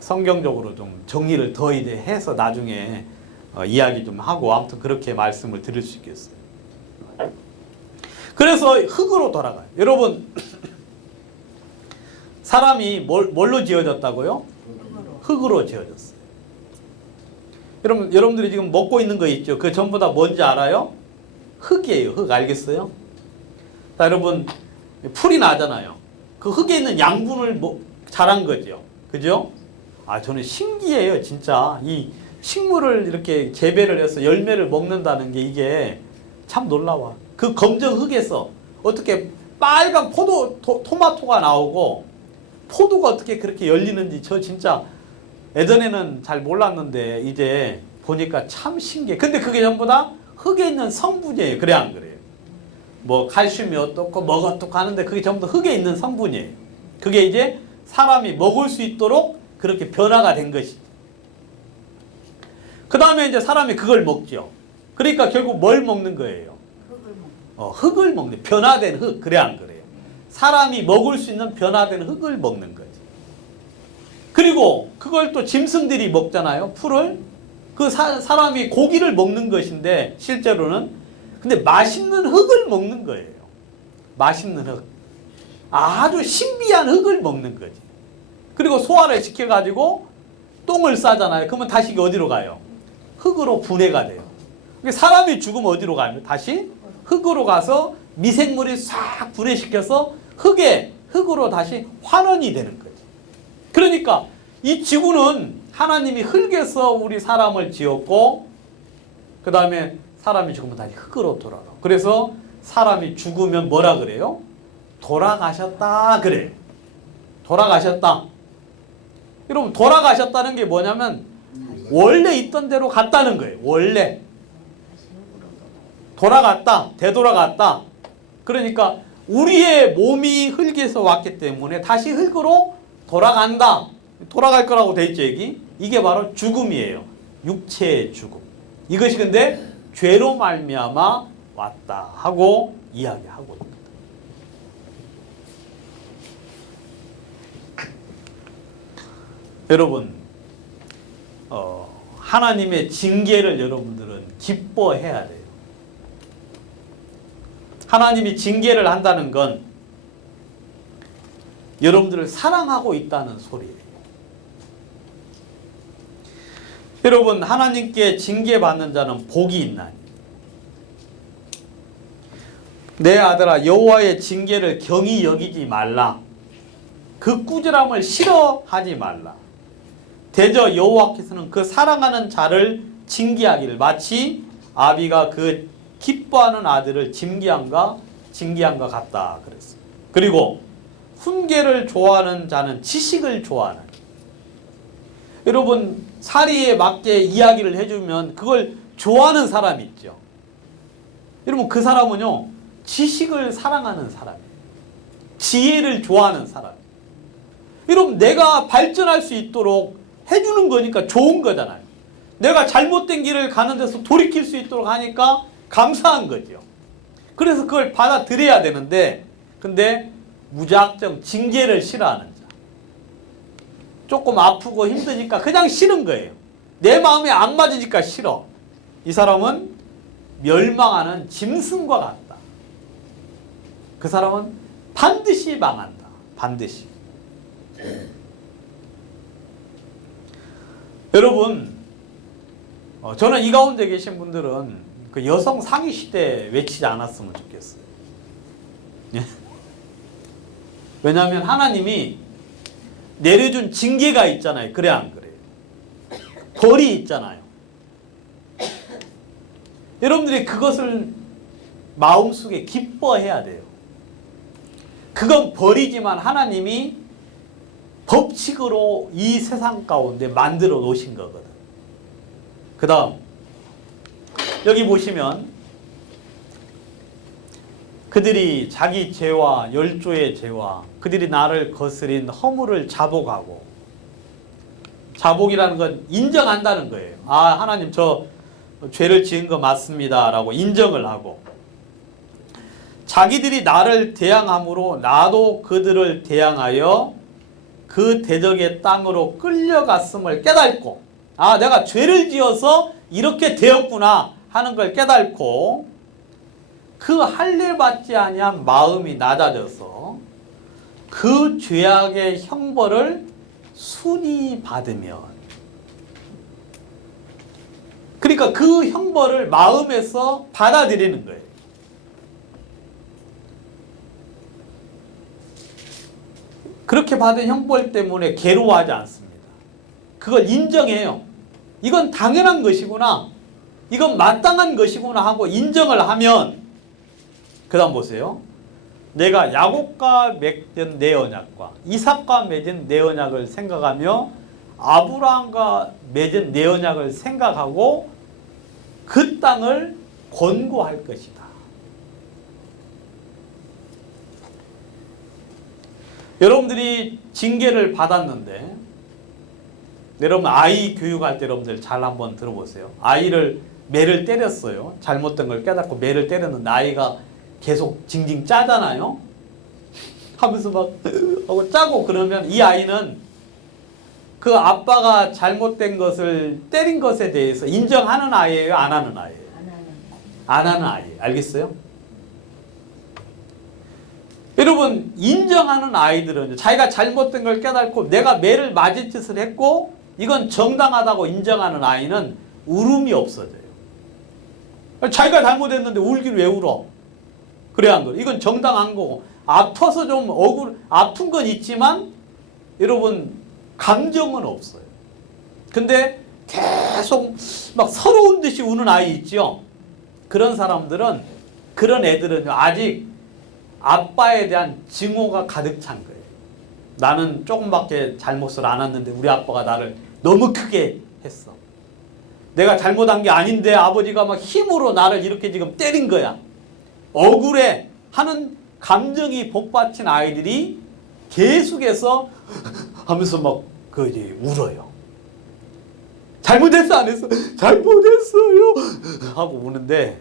성경적으로 좀 정리를 더 이제 해서 나중에 이야기 좀 하고 아무튼 그렇게 말씀을 드릴 수 있겠어요. 그래서 흙으로 돌아가요. 여러분 사람이 뭘로 지어졌다고요? 흙으로 지어졌어요. 여러분들이 지금 먹고 있는 거 있죠? 그 전부 다 뭔지 알아요? 흙이에요. 흙 알겠어요? 자, 여러분 풀이 나잖아요. 그 흙에 있는 양분을 자란 거죠. 그죠? 저는 신기해요. 진짜 이 식물을 이렇게 재배를 해서 열매를 먹는다는 게 이게 참 놀라워. 그 검정 흙에서 어떻게 빨간 토마토가 나오고 포도가 어떻게 그렇게 열리는지 저 진짜 예전에는 잘 몰랐는데 이제 보니까 참 신기해. 근데 그게 전부 다 흙에 있는 성분이에요. 그래 안 그래요? 뭐 칼슘이 어떻고 뭐가 어떻고 하는데 그게 전부 다 흙에 있는 성분이에요. 그게 이제 사람이 먹을 수 있도록 그렇게 변화가 된 것이죠. 그 다음에 이제 사람이 그걸 먹죠. 그러니까 결국 뭘 먹는 거예요? 흙을 먹는 변화된 흙. 그래 안 그래요? 사람이 먹을 수 있는 변화된 흙을 먹는 거지. 그리고 그걸 또 짐승들이 먹잖아요. 풀을. 그 사람이 고기를 먹는 것인데 실제로는 근데 맛있는 흙을 먹는 거예요. 맛있는 흙. 아주 신비한 흙을 먹는 거지. 그리고 소화를 시켜가지고 똥을 싸잖아요. 그러면 다시 이게 어디로 가요? 흙으로 분해가 돼요. 사람이 죽으면 어디로 가요? 다시 흙으로 가서 미생물이 싹 분해시켜서 흙으로 다시 환원이 되는 거지. 그러니까 이 지구는 하나님이 흙에서 우리 사람을 지었고 그 다음에 사람이 죽으면 다시 흙으로 돌아가. 그래서 사람이 죽으면 뭐라 그래요? 돌아가셨다 그래. 돌아가셨다. 여러분 돌아가셨다는 게 뭐냐면 원래 있던 대로 갔다는 거예요. 원래 돌아갔다. 되돌아갔다. 그러니까 우리의 몸이 흙에서 왔기 때문에 다시 흙으로 돌아간다. 돌아갈 거라고 돼 있죠 여기. 이게 바로 죽음이에요. 육체의 죽음. 이것이 근데 죄로 말미암아 왔다 하고 이야기하고 있습니다. 여러분 하나님의 징계를 여러분들은 기뻐해야 돼요. 하나님이 징계를 한다는 건 여러분들을 사랑하고 있다는 소리예요. 여러분 하나님께 징계받는 자는 복이 있나니 내 아들아 여호와의 징계를 경히 여기지 말라. 그 꾸지람을 싫어하지 말라. 대저 여호와께서는 그 사랑하는 자를 징계하기를 마치 아비가 그 기뻐하는 아들을 징계함과 같다 그랬어요. 그리고 훈계를 좋아하는 자는 지식을 좋아하는. 여러분 사리에 맞게 이야기를 해주면 그걸 좋아하는 사람이 있죠. 여러분 그 사람은요 지식을 사랑하는 사람이에요. 지혜를 좋아하는 사람이에요. 여러분 내가 발전할 수 있도록 해주는 거니까 좋은 거잖아요. 내가 잘못된 길을 가는 데서 돌이킬 수 있도록 하니까 감사한 거죠. 그래서 그걸 받아들여야 되는데 근데 무작정 징계를 싫어하는 자. 조금 아프고 힘드니까 그냥 싫은 거예요. 내 마음에 안 맞으니까 싫어. 이 사람은 멸망하는 짐승과 같다. 그 사람은 반드시 망한다. 반드시. 여러분 저는 이 가운데 계신 분들은 그 여성 상위 시대 외치지 않았으면 좋겠어요. 왜냐하면 하나님이 내려준 징계가 있잖아요. 그래 안 그래요? 벌이 있잖아요. 여러분들이 그것을 마음속에 기뻐해야 돼요. 그건 벌이지만 하나님이 법칙으로 이 세상 가운데 만들어 놓으신 거거든. 그 다음 여기 보시면 그들이 자기 죄와 열조의 죄와 그들이 나를 거스린 허물을 자복하고, 자복이라는 건 인정한다는 거예요. 아 하나님 저 죄를 지은 거 맞습니다 라고 인정을 하고, 자기들이 나를 대항함으로 나도 그들을 대항하여 그 대적의 땅으로 끌려갔음을 깨닫고, 아 내가 죄를 지어서 이렇게 되었구나 하는 걸 깨닫고 그 할례 받지 아니한 마음이 낮아져서 그 죄악의 형벌을 순히 받으면, 그러니까 그 형벌을 마음에서 받아들이는 거예요. 그렇게 받은 형벌 때문에 괴로워하지 않습니다. 그걸 인정해요. 이건 당연한 것이구나, 이건 마땅한 것이구나 하고 인정을 하면, 그 다음 보세요. 내가 야곱과 맺은 내 언약과 이삭과 맺은 내 언약을 생각하며 아브라함과 맺은 내 언약을 생각하고 그 땅을 권고할 것이다. 여러분들이 징계를 받았는데, 여러분 아이 교육할 때 여러분들 잘 한번 들어보세요. 아이를 매를 때렸어요. 잘못된 걸 깨닫고 매를 때렸는데 아이가 계속 징징 짜잖아요. 하면서 막 하고 짜고, 그러면 이 아이는 그 아빠가 잘못된 것을 때린 것에 대해서 인정하는 아이예요? 안 하는 아이예요? 안 하는 아이예요. 알겠어요? 여러분 인정하는 아이들은 자기가 잘못된 걸 깨닫고 내가 매를 맞을 짓을 했고 이건 정당하다고 인정하는 아이는 울음이 없어져요. 자기가 잘못했는데 울길 왜 울어? 그래야 한 거예요. 이건 정당한 거고 아파서 좀 아픈 건 있지만 여러분 감정은 없어요. 근데 계속 막 서러운 듯이 우는 아이 있죠. 그런 사람들은 그런 애들은 아직 아빠에 대한 증오가 가득 찬 거예요. 나는 조금밖에 잘못을 안 했는데 우리 아빠가 나를 너무 크게 했어. 내가 잘못한 게 아닌데 아버지가 막 힘으로 나를 이렇게 지금 때린 거야. 억울해 하는 감정이 복받친 아이들이 계속해서 하면서 막 울어요. 잘못했어 안 했어? 잘못했어요 하고 우는데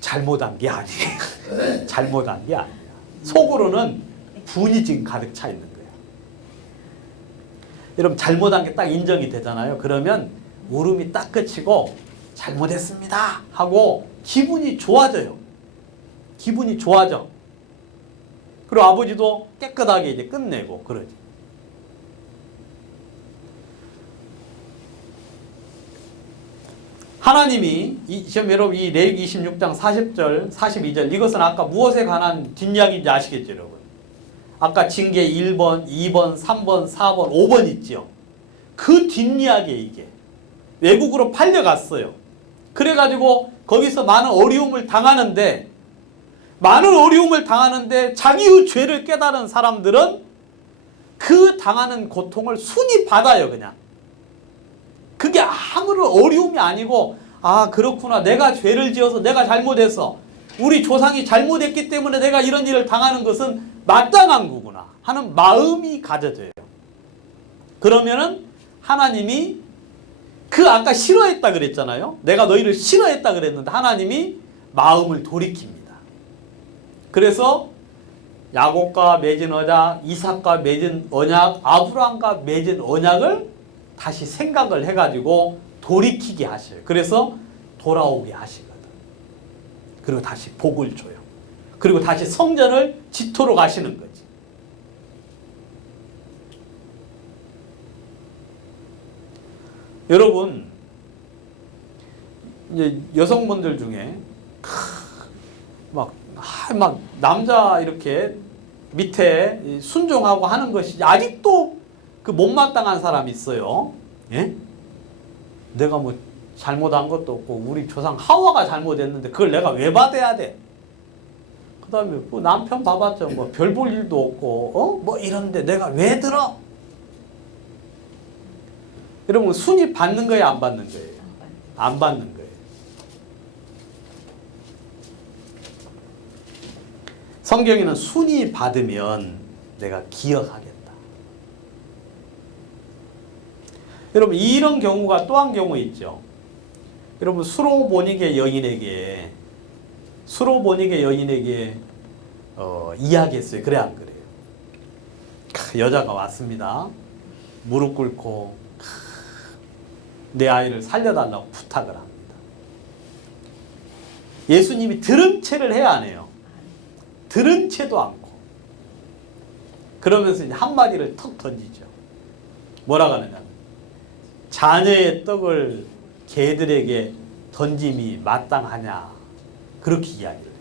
잘못한 게 아니에요. 잘못한 게 아니야. 속으로는 분이 지금 가득 차 있는 거예요. 여러분 잘못한 게 딱 인정이 되잖아요. 그러면 울음이 딱 그치고 잘못했습니다 하고 기분이 좋아져요. 기분이 좋아져. 그리고 아버지도 깨끗하게 이제 끝내고 그러지. 하나님이 여러분 이 레위기 26장 40절 42절 이것은 아까 무엇에 관한 뒷이야기인지 아시겠죠 여러분? 아까 징계 1번 2번 3번 4번 5번 있죠. 그 뒷이야기에 이게 외국으로 팔려갔어요. 그래가지고 거기서 많은 어려움을 당하는데 자기의 죄를 깨달은 사람들은 그 당하는 고통을 순히 받아요. 그냥 그게 아무런 어려움이 아니고 아 그렇구나 내가 죄를 지어서 내가 잘못해서 우리 조상이 잘못했기 때문에 내가 이런 일을 당하는 것은 마땅한 거구나 하는 마음이 가져져요. 그러면은 하나님이 그 아까 싫어했다 그랬잖아요. 내가 너희를 싫어했다 그랬는데 하나님이 마음을 돌이킵니다. 그래서 야곱과 맺은 언약, 이삭과 맺은 언약, 아브라함과 맺은 언약을 다시 생각을 해가지고 돌이키게 하셔요. 그래서 돌아오게 하시거든. 그리고 다시 복을 줘요. 그리고 다시 성전을 짓도록 하시는 거지. 여러분 이제 여성분들 중에 막 남자 이렇게 밑에 순종하고 하는 것이 아직도 그 못마땅한 사람이 있어요. 예? 내가 뭐 잘못한 것도 없고 우리 조상 하와가 잘못했는데 그걸 내가 왜 받아야 돼? 그 다음에 뭐 남편 봐봤자 뭐 별 볼 일도 없고 뭐 이런데 내가 왜 들어? 여러분 순위 받는 거예요 안 받는 거예요? 안 받는 거예요. 성경에는 순위 받으면 내가 기억하겠다. 여러분 이런 경우가 또 한 경우 있죠. 여러분 수로보니게 여인에게 이야기했어요. 그래 안 그래요? 여자가 왔습니다. 무릎 꿇고 내 아이를 살려달라고 부탁을 합니다. 예수님이 들은 채를 해야 안 해요? 들은 채도 않고 그러면서 이제 한마디를 턱 던지죠. 뭐라고 하느냐? 자녀의 떡을 개들에게 던짐이 마땅하냐? 그렇게 이야기를 해요.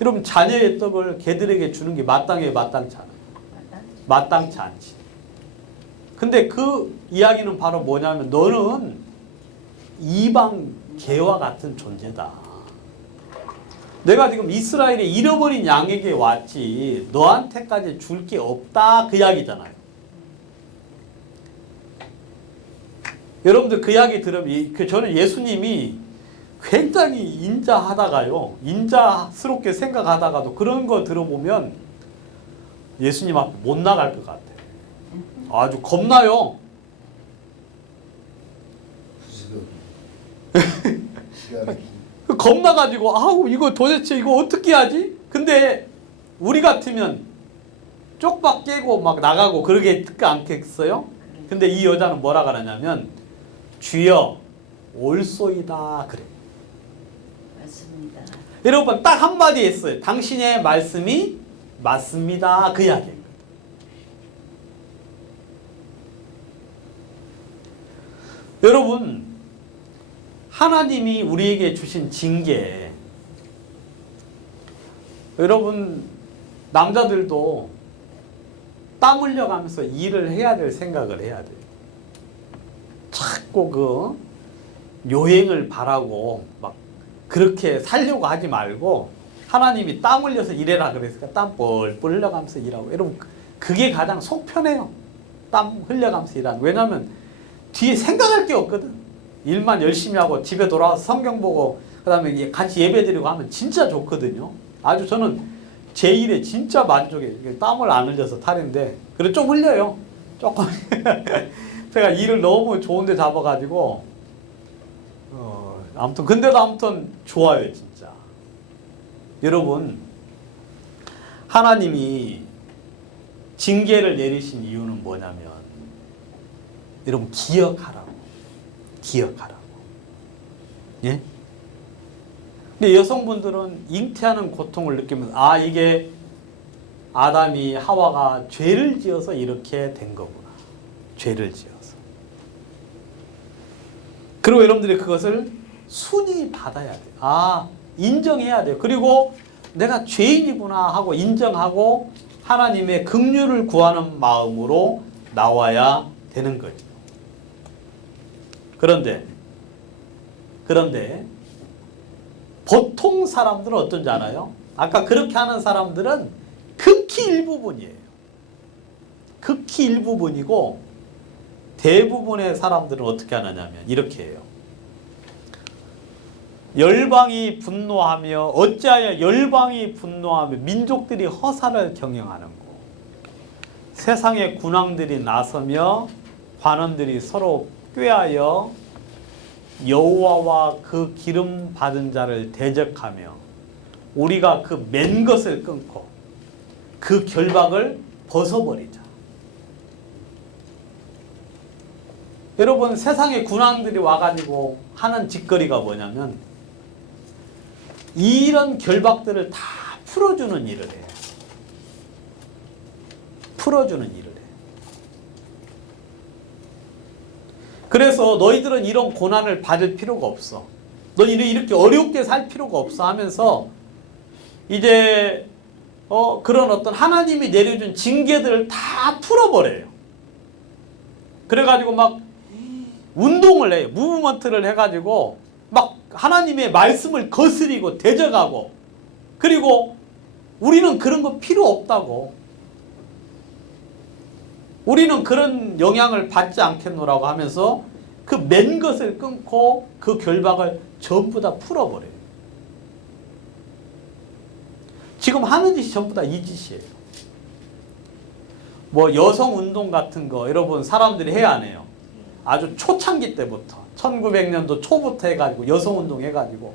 여러분 자녀의 떡을 개들에게 주는 게 마땅해요? 마땅치 않아요? 마땅치 않지. 근데 그 이야기는 바로 뭐냐면 너는 이방 개와 같은 존재다. 내가 지금 이스라엘에 잃어버린 양에게 왔지 너한테까지 줄 게 없다 그 이야기잖아요. 여러분들 그 이야기 들으면 저는 예수님이 굉장히 인자하다가요. 인자스럽게 생각하다가도 그런 거 들어보면 예수님 앞에 못 나갈 것 같아요. 아주 겁나요. 겁나가지고 아우 이거 도대체 이거 어떻게 하지? 근데 우리 같으면 쪽박 깨고 막 나가고 그러게 않겠어요? 근데 이 여자는 뭐라 그러냐면 주여 올소이다 그래. 맞습니다. 여러분 딱 한마디 했어요. 당신의 말씀이 맞습니다. 그 이야기입니다. 여러분, 하나님이 우리에게 주신 징계, 여러분 남자들도 땀 흘려가면서 일을 해야 될 생각을 해야 돼요. 자꾸 그 요행을 바라고 막 그렇게 살려고 하지 말고, 하나님이 땀 흘려서 일해라 그랬으니까 땀 뻘뻘 흘려가면서 일하고. 여러분, 그게 가장 속 편해요. 땀 흘려가면서 일하는. 왜냐하면 뒤에 생각할 게 없거든. 일만 열심히 하고 집에 돌아와서 성경 보고 그다음에 같이 예배 드리고 하면 진짜 좋거든요. 아주 저는 제 일에 진짜 만족해요. 땀을 안 흘려서 탈인데, 그래 좀 흘려요. 조금. 제가 일을 너무 좋은데 잡아가지고 아무튼 근데도 아무튼 좋아요, 진짜. 여러분, 하나님이 징계를 내리신 이유는 뭐냐면, 여러분 기억하라고. 예? 근데 여성분들은 잉태하는 고통을 느끼면서, 이게 아담이 하와가 죄를 지어서 이렇게 된 거구나. 죄를 지어서. 그리고 여러분들이 그것을 순히 받아야 돼요. 인정해야 돼요. 그리고 내가 죄인이구나 하고 인정하고 하나님의 긍휼을 구하는 마음으로 나와야 되는 거죠. 그런데 보통 사람들은 어떤지 알아요? 아까 그렇게 하는 사람들은 극히 일부분이에요. 극히 일부분이고, 대부분의 사람들은 어떻게 하느냐면 이렇게 해요. 열방이 분노하며, 어찌하여 열방이 분노하며 민족들이 허사를 경영하는고, 세상의 군왕들이 나서며 관원들이 서로 꾀하여 여호와와 그 기름 받은 자를 대적하며, 우리가 그 맨 것을 끊고 그 결박을 벗어버리자. 여러분, 세상의 군왕들이 와가지고 하는 짓거리가 뭐냐면, 이런 결박들을 다 풀어주는 일을 해요. 풀어주는 일을 해요. 그래서 너희들은 이런 고난을 받을 필요가 없어. 너희는 이렇게 어렵게 살 필요가 없어 하면서 이제 그런 어떤 하나님이 내려준 징계들을 다 풀어버려요. 그래가지고 막 운동을 해요. 무브먼트를 해가지고 막 하나님의 말씀을 거스리고 대적하고, 그리고 우리는 그런 거 필요 없다고. 우리는 그런 영향을 받지 않겠노라고 하면서 그 맨 것을 끊고 그 결박을 전부 다 풀어버려요. 지금 하는 짓이 전부 다 이 짓이에요. 뭐 여성운동 같은 거 여러분 사람들이 해야 안 해요? 아주 초창기 때부터 1900년도 초부터 해가지고 여성운동 해가지고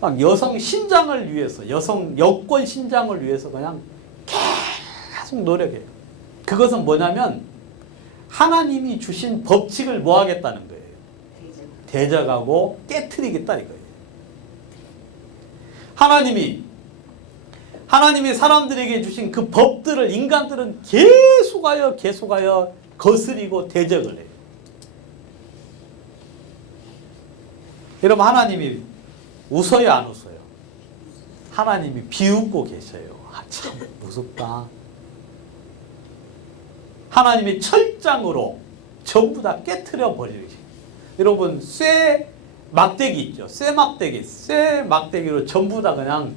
막 여성 신장을 위해서, 여성 여권 신장을 위해서 그냥 계속 노력해요. 그것은 뭐냐면 하나님이 주신 법칙을 뭐 하겠다는 거예요? 대적하고 깨트리겠다 이거예요. 하나님이 사람들에게 주신 그 법들을 인간들은 계속하여 거스리고 대적을 해요. 여러분, 하나님이 웃어요, 안 웃어요? 하나님이 비웃고 계셔요. 참 무섭다. 하나님이 철장으로 전부 다 깨트려 버리시. 여러분, 쇠 막대기 있죠? 쇠 막대기로 전부 다 그냥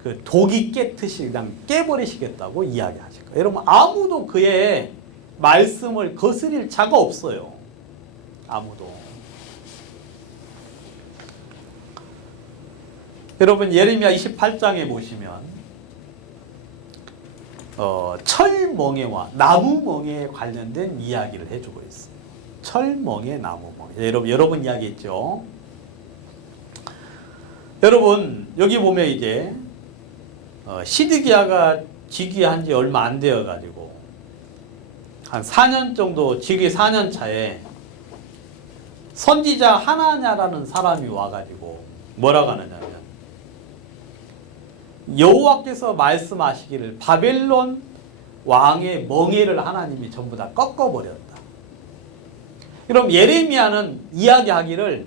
그 독이 깨듯이 그냥 깨버리시겠다고 이야기하실 거예요. 여러분, 아무도 그의 말씀을 거스릴 자가 없어요. 아무도. 여러분, 예레미야 28장에 보시면 철멍에와 나무멍에에 관련된 이야기를 해주고 있어요. 철멍에, 나무멍에. 여러분 이야기했죠. 여러분, 여기 보면 이제 시드기야가 즉위한 지 얼마 안 되어 가지고 한 4년 정도, 즉위 4년 차에 선지자 하나냐라는 사람이 와가지고 뭐라고 하느냐면, 여호와께서 말씀하시기를 바벨론 왕의 멍에를 하나님이 전부 다 꺾어버렸다. 그럼 예레미야는 이야기하기를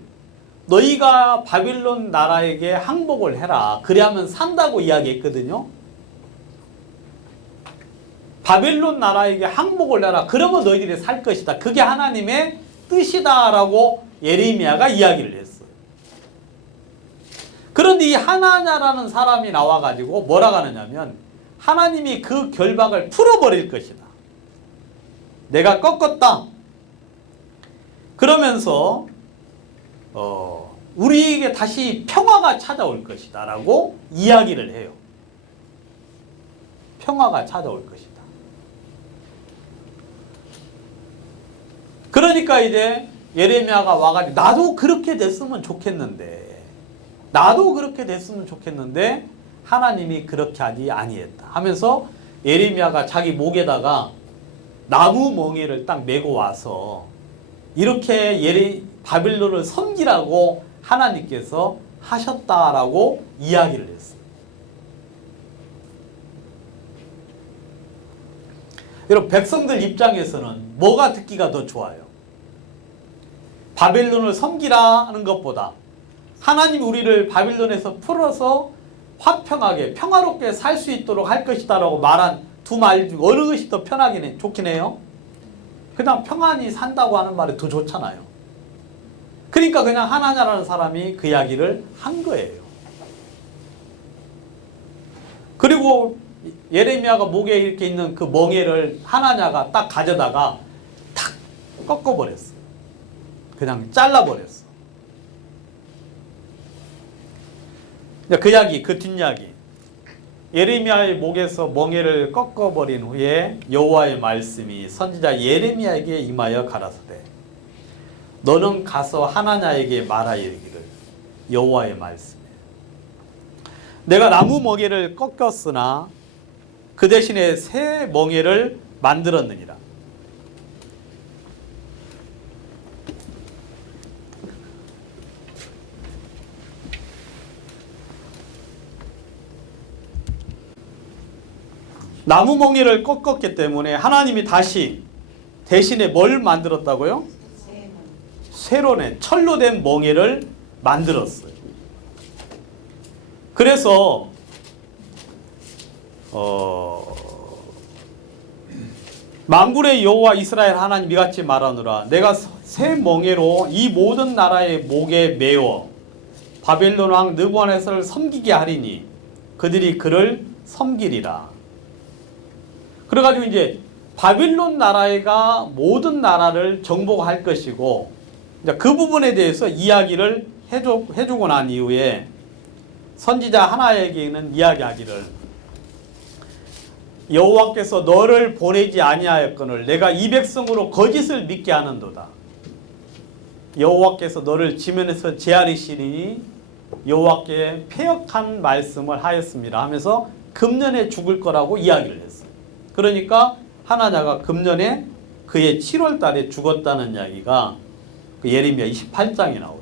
너희가 바빌론 나라에게 항복을 해라. 그래야만 산다고 이야기했거든요. 바빌론 나라에게 항복을 해라. 그러면 너희들이 살 것이다. 그게 하나님의 뜻이다라고 예레미야가 이야기를 했어요. 그런데 이 하나냐라는 사람이 나와가지고 뭐라고 하느냐면 하나님이 그 결박을 풀어버릴 것이다. 내가 꺾었다. 그러면서 우리에게 다시 평화가 찾아올 것이다 라고 이야기를 해요. 평화가 찾아올 것이다. 그러니까 이제 예레미야가 와가지고 나도 그렇게 됐으면 좋겠는데 나도 그렇게 됐으면 좋겠는데 하나님이 그렇게 하지 아니했다 하면서 예레미야가 자기 목에다가 나무 멍에를 딱 메고 와서 이렇게 바빌론을 섬기라고 하나님께서 하셨다라고 이야기를 했어요. 여러분 백성들 입장에서는 뭐가 듣기가 더 좋아요? 바벨론을 섬기라는 것보다 하나님이 우리를 바빌론에서 풀어서 화평하게 평화롭게 살 수 있도록 할 것이다 라고 말한 두 말 중 어느 것이 더 좋긴 해요? 그냥 평안히 산다고 하는 말이 더 좋잖아요. 그러니까 그냥 하나냐라는 사람이 그 이야기를 한 거예요. 그리고 예레미야가 목에 이렇게 있는 그 멍에를 하나냐가 딱 가져다가 탁 꺾어버렸어. 그냥 잘라버렸어. 그 이야기, 그 뒷이야기. 예레미야의 목에서 멍에를 꺾어버린 후에 여호와의 말씀이 선지자 예레미야에게 임하여 가라사대 너는 가서 하나냐에게 말하여 이르기를 여호와의 말씀이에요. 내가 나무 멍에를 꺾었으나 그 대신에 새 멍에를 만들었느니라. 나무 멍에를 꺾었기 때문에 하나님이 다시 대신에 뭘 만들었다고요? 새로 낸 철로 된 멍에를 만들었어요. 그래서 만군의 여호와 이스라엘 하나님 이같이 말하노라 내가 새 멍에로 이 모든 나라의 목에 메어 바벨론 왕 느부갓네살을 섬기게 하리니 그들이 그를 섬기리라. 그래가지고 이제 바빌론 나라가 모든 나라를 정복할 것이고 그 부분에 대해서 이야기를 해주고 난 이후에 선지자 하나에게는 이야기하기를 여호와께서 너를 보내지 아니하였거늘 내가 이 백성으로 거짓을 믿게 하는도다. 여호와께서 너를 지면에서 제하리시니 여호와께 패역한 말씀을 하였습니다 하면서 금년에 죽을 거라고 이야기를 했어요. 그러니까 하나냐가 금년에 그의 7월 달에 죽었다는 이야기가 그 예레미야 28장에 나오죠.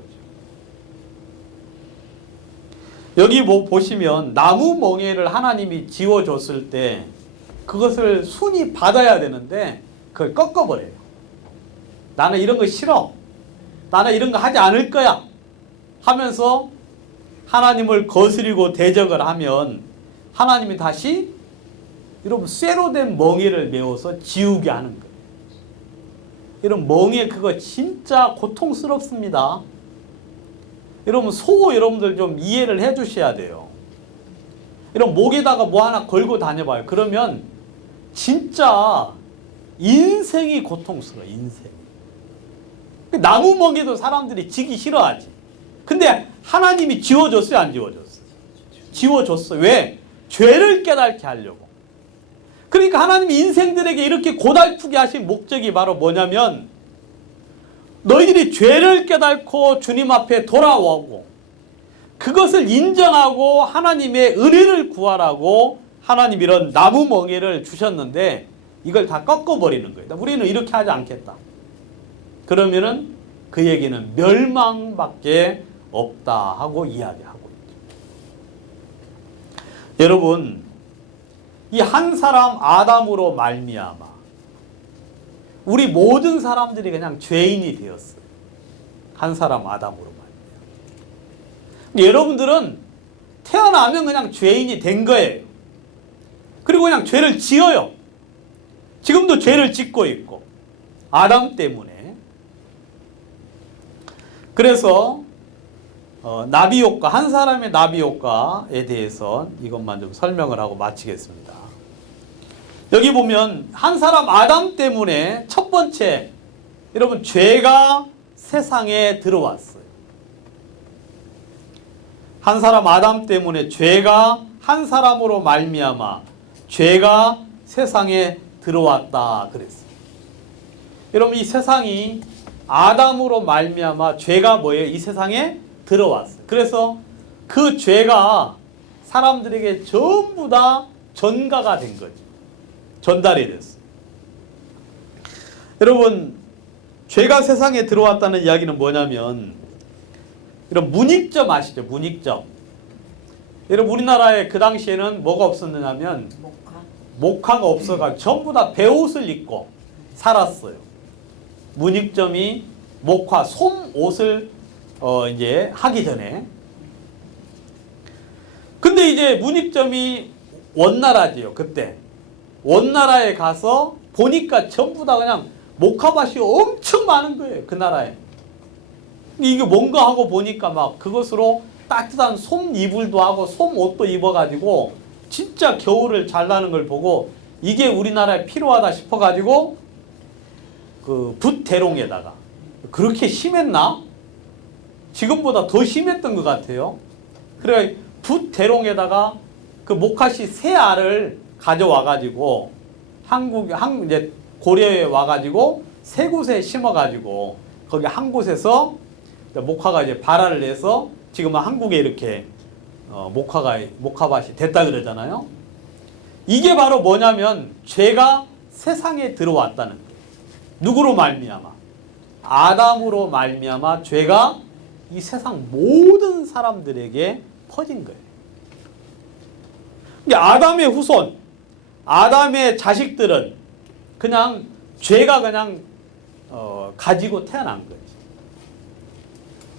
여기 보시면 나무 멍에를 하나님이 지워줬을 때 그것을 순히 받아야 되는데 그걸 꺾어버려요. 나는 이런 거 싫어. 나는 이런 거 하지 않을 거야. 하면서 하나님을 거스리고 대적을 하면 하나님이 다시 여러분 쇠로 된 멍에를 메워서 지우게 하는 거예요. 여러분 멍에 그거 진짜 고통스럽습니다. 여러분 여러분들 좀 이해를 해 주셔야 돼요. 여러분 목에다가 뭐 하나 걸고 다녀봐요. 그러면 진짜 인생이 고통스러워. 인생. 나무 멍에도 사람들이 지기 싫어하지. 근데 하나님이 지워줬어요? 안 지워줬어요? 지워줬어. 왜? 죄를 깨닫게 하려고. 그러니까 하나님이 인생들에게 이렇게 고달프게 하신 목적이 바로 뭐냐면 너희들이 죄를 깨닫고 주님 앞에 돌아오고 그것을 인정하고 하나님의 은혜를 구하라고 하나님 이런 나무 멍에를 주셨는데 이걸 다 꺾어버리는 거예요. 우리는 이렇게 하지 않겠다. 그러면은 그 얘기는 멸망밖에 없다 하고 이야기하고 있죠. 여러분, 이 한 사람 아담으로 말미암아 우리 모든 사람들이 그냥 죄인이 되었어요. 한 사람 아담으로 말미암아. 여러분들은 태어나면 그냥 죄인이 된 거예요. 그리고 그냥 죄를 지어요. 지금도 죄를 짓고 있고 아담 때문에. 그래서 나비 효과, 한 사람의 나비 효과에 대해서 이것만 좀 설명을 하고 마치겠습니다. 여기 보면 한 사람 아담 때문에 첫 번째, 여러분 죄가 세상에 들어왔어요. 한 사람 아담 때문에 죄가 한 사람으로 말미암아 죄가 세상에 들어왔다 그랬어요. 여러분 이 세상이 아담으로 말미암아 죄가 뭐예요? 이 세상에 들어왔어요. 그래서 그 죄가 사람들에게 전부 다 전가가 된 거죠. 전달이 됐어요. 여러분 죄가 세상에 들어왔다는 이야기는 뭐냐면 이런 문익점 아시죠? 문익점. 여러분 우리나라에 그 당시에는 뭐가 없었느냐면 목화가 없어가지고 전부 다 베옷을 입고 살았어요. 문익점이 목화, 솜옷을 이제 하기 전에. 근데 이제 문익점이 원나라지요. 그때 원나라에 가서 보니까 전부 다 그냥 목화밭이 엄청 많은 거예요. 그 나라에. 이게 뭔가 하고 보니까 막 그것으로 따뜻한 솜 이불도 하고 솜 옷도 입어가지고 진짜 겨울을 잘 나는 걸 보고 이게 우리나라에 필요하다 싶어가지고 그 붓대롱에다가 그렇게 심했나? 지금보다 더 심했던 것 같아요. 그래 붓대롱에다가 그 목화씨 새 알을 가져와가지고 이제 고려에 와가지고 세 곳에 심어가지고 거기 한 곳에서 목화가 이제 발화를 해서 지금은 한국에 이렇게 목화밭이 됐다 그러잖아요. 이게 바로 뭐냐면 죄가 세상에 들어왔다는 거예요. 누구로 말미암아? 아담으로 말미암아 죄가 이 세상 모든 사람들에게 퍼진 거예요. 아담의 후손, 아담의 자식들은 그냥 죄가 그냥 가지고 태어난 거지.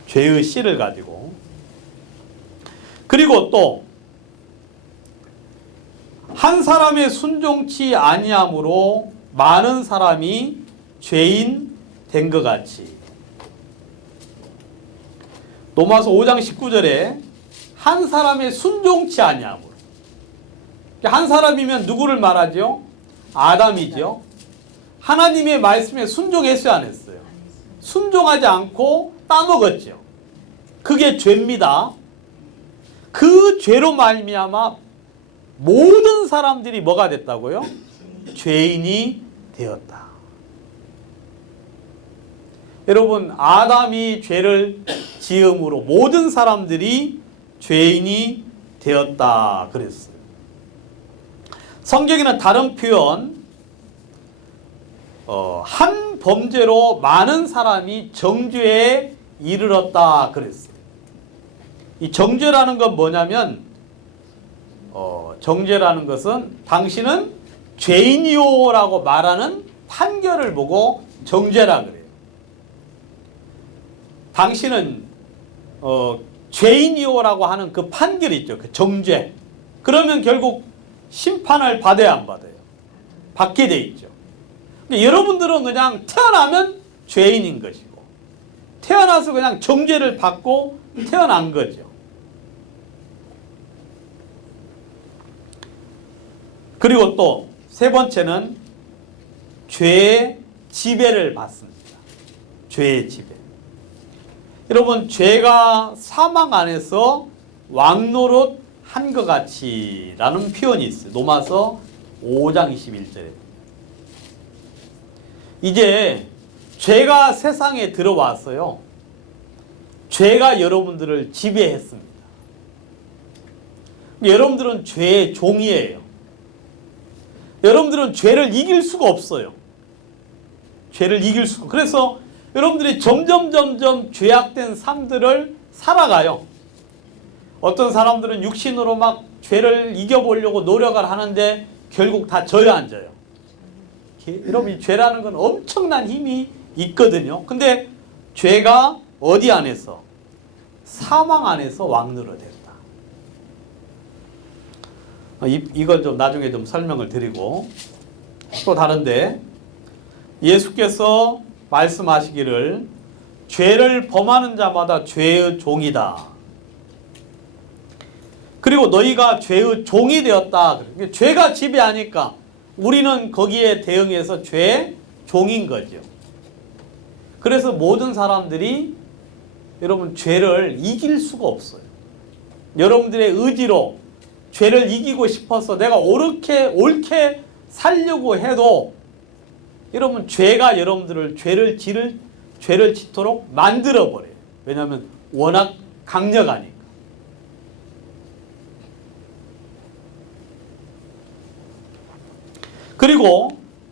죄의 씨를 가지고. 그리고 또 한 사람의 순종치 아니함으로 많은 사람이 죄인 된 것 같이. 로마서 5장 19절에 한 사람의 순종치 아니함으로. 한 사람이면 누구를 말하죠? 아담이죠. 하나님의 말씀에 순종했어요, 안 했어요? 순종하지 않고 따먹었죠. 그게 죄입니다. 그 죄로 말미암아 모든 사람들이 뭐가 됐다고요? 죄인이 되었다. 여러분 아담이 죄를 지음으로 모든 사람들이 죄인이 되었다 그랬어요. 성경에는 다른 표현 한 범죄로 많은 사람이 정죄에 이르렀다 그랬어요. 이 정죄라는 건 뭐냐면 정죄라는 것은 당신은 죄인이요라고 말하는 판결을 보고 정죄라 그래요. 당신은 죄인이요라고 하는 그 판결이 있죠. 그 정죄. 그러면 결국 심판을 받아야 안 받아요? 받게 돼 있죠. 여러분들은 그냥 태어나면 죄인인 것이고 태어나서 그냥 정죄를 받고 태어난 거죠. 그리고 또 세 번째는 죄의 지배를 받습니다. 죄의 지배. 여러분 죄가 사망 안에서 왕노릇 한 것 같이 라는 표현이 있어요. 로마서 5장 21절에. 이제 죄가 세상에 들어왔어요. 죄가 여러분들을 지배했습니다. 여러분들은 죄의 종이에요. 여러분들은 죄를 이길 수가 없어요. 죄를 이길 수가. 그래서 여러분들이 점점 죄악된 삶들을 살아가요. 어떤 사람들은 육신으로 막 죄를 이겨보려고 노력을 하는데 결국 다 져야 앉아요. 여러분, 이 죄라는 건 엄청난 힘이 있거든요. 근데 죄가 어디 안에서? 사망 안에서 왕노릇했다. 이건 좀 나중에 좀 설명을 드리고, 또 다른데 예수께서 말씀하시기를 죄를 범하는 자마다 죄의 종이다. 그리고 너희가 죄의 종이 되었다. 죄가 지배하니까 우리는 거기에 대응해서 죄의 종인 거죠. 그래서 모든 사람들이 여러분 죄를 이길 수가 없어요. 여러분들의 의지로 죄를 이기고 싶어서 내가 옳게 살려고 해도 여러분 죄가 여러분들을 죄를 짓도록 만들어 버려요. 왜냐하면 워낙 강력하니까. 그리고